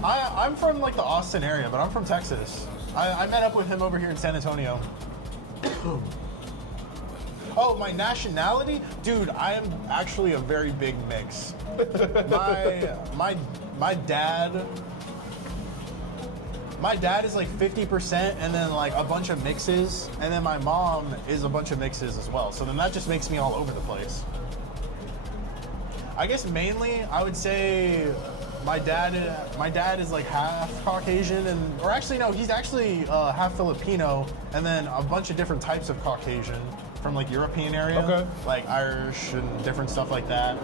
I'm from like the Austin area, but I'm from Texas. I met up with him over here in San Antonio. Oh, my nationality? Dude, I am actually a very big mix. My dad is like 50% and then like a bunch of mixes, and then my mom is a bunch of mixes as well. So then that just makes me all over the place. I guess mainly I would say my dad is like half Caucasian, or actually no, he's actually half Filipino, and then a bunch of different types of Caucasian from like European area, okay, like Irish and different stuff like that.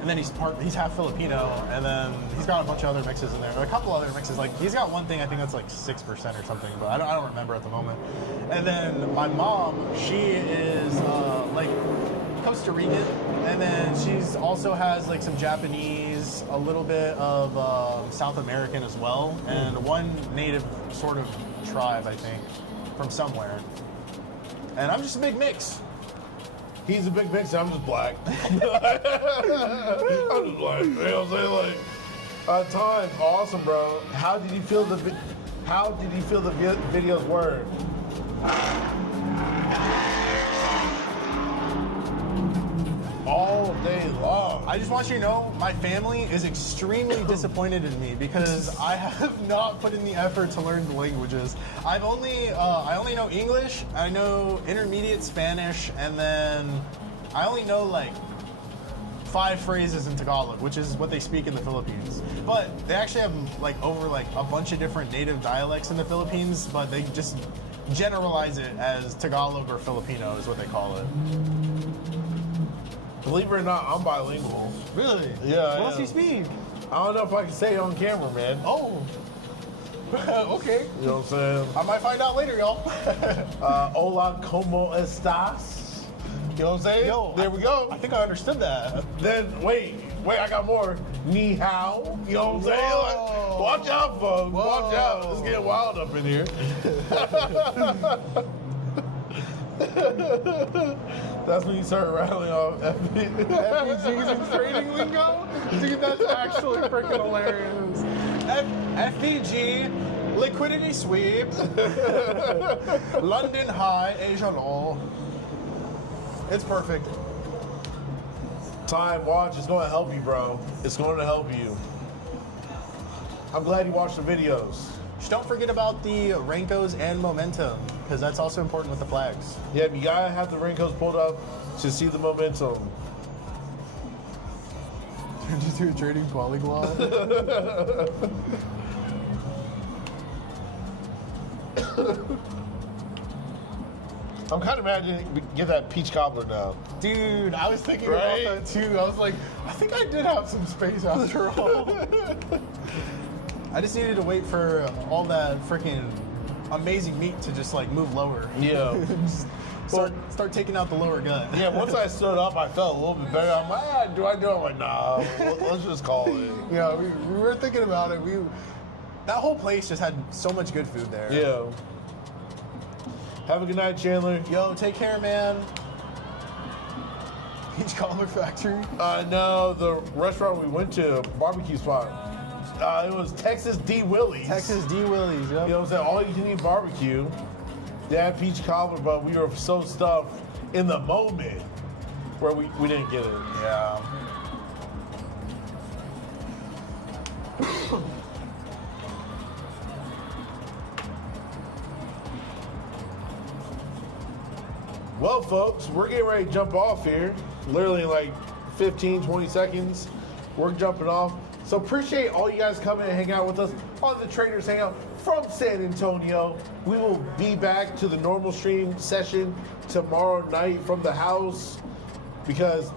And then he's half Filipino, and then he's got a bunch of other mixes in there. A couple other mixes, like he's got one thing I think that's like 6% or something, but I don't remember at the moment. And then my mom, she is like Costa Rican, and then she's also has like some Japanese, a little bit of South American as well, and one native sort of tribe, I think, from somewhere. And I'm just a big mix. He's a big mix. I'm just black. I'm just black. You know what I'm saying? Like, time, awesome, bro. How did you feel the videos were? All day long. I just want you to know, my family is extremely disappointed in me because I have not put in the effort to learn the languages. I only know English, I know intermediate Spanish, and then I only know like 5 phrases in Tagalog, which is what they speak in the Philippines. But they actually have like over like a bunch of different native dialects in the Philippines, but they just generalize it as Tagalog or Filipino is what they call it. Believe it or not, I'm bilingual. Really? Yeah. What else do you speak? I don't know if I can say it on camera, man. Oh. Okay. You know what I'm saying? I might find out later, y'all. Hola, ¿cómo estás? You know what I'm saying? Yo, there we go. I think I understood that. Then, wait, I got more. Ni hao. You know what I'm saying? Like, watch out, folks. Whoa. Watch out. It's getting wild up in here. That's when you start rattling off FBGs and trading lingo? Dude, that's actually freaking hilarious. FBG, liquidity sweep, London high, Asia low. It's perfect. Time, watch. It's going to help you, bro. It's going to help you. I'm glad you watched the videos. Just don't forget about the renkos and momentum, because that's also important with the flags. Yeah, you gotta have the renkos pulled up to see the momentum. Just do a trading polyglot. I'm kind of imagining we get that peach cobbler now. Dude, I was thinking about that too. I was like, I think I did have some space after all. I just needed to wait for all that freaking amazing meat to just like move lower. Yeah. start taking out the lower gut. Yeah, once I stood up, I felt a little bit better. I'm like, do I do it? I'm like, nah, let's just call it. Yeah, we were thinking about it. That whole place just had so much good food there. Yeah. Have a good night, Chandler. Yo, take care, man. Peach Cobbler Factory? No, the restaurant we went to, barbecue spot. It was Texas D. Willie's. Texas D. Willie's, yep. You know what I'm saying? All you can eat barbecue. They had peach cobbler, but we were so stuffed in the moment where we didn't get it. Yeah. Well, folks, we're getting ready to jump off here. Literally in like 15, 20 seconds. We're jumping off. So appreciate all you guys coming and hang out with us on the Traders Hangout from San Antonio. We will be back to the normal stream session tomorrow night from the house because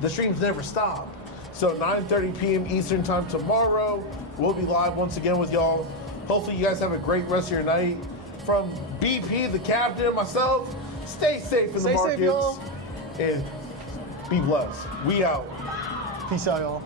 the streams never stop. So 9:30 p.m. Eastern time tomorrow. We'll be live once again with y'all. Hopefully you guys have a great rest of your night. From BP, the captain, and myself, stay safe in the markets. Stay safe, y'all. And be blessed. We out. Peace out, y'all.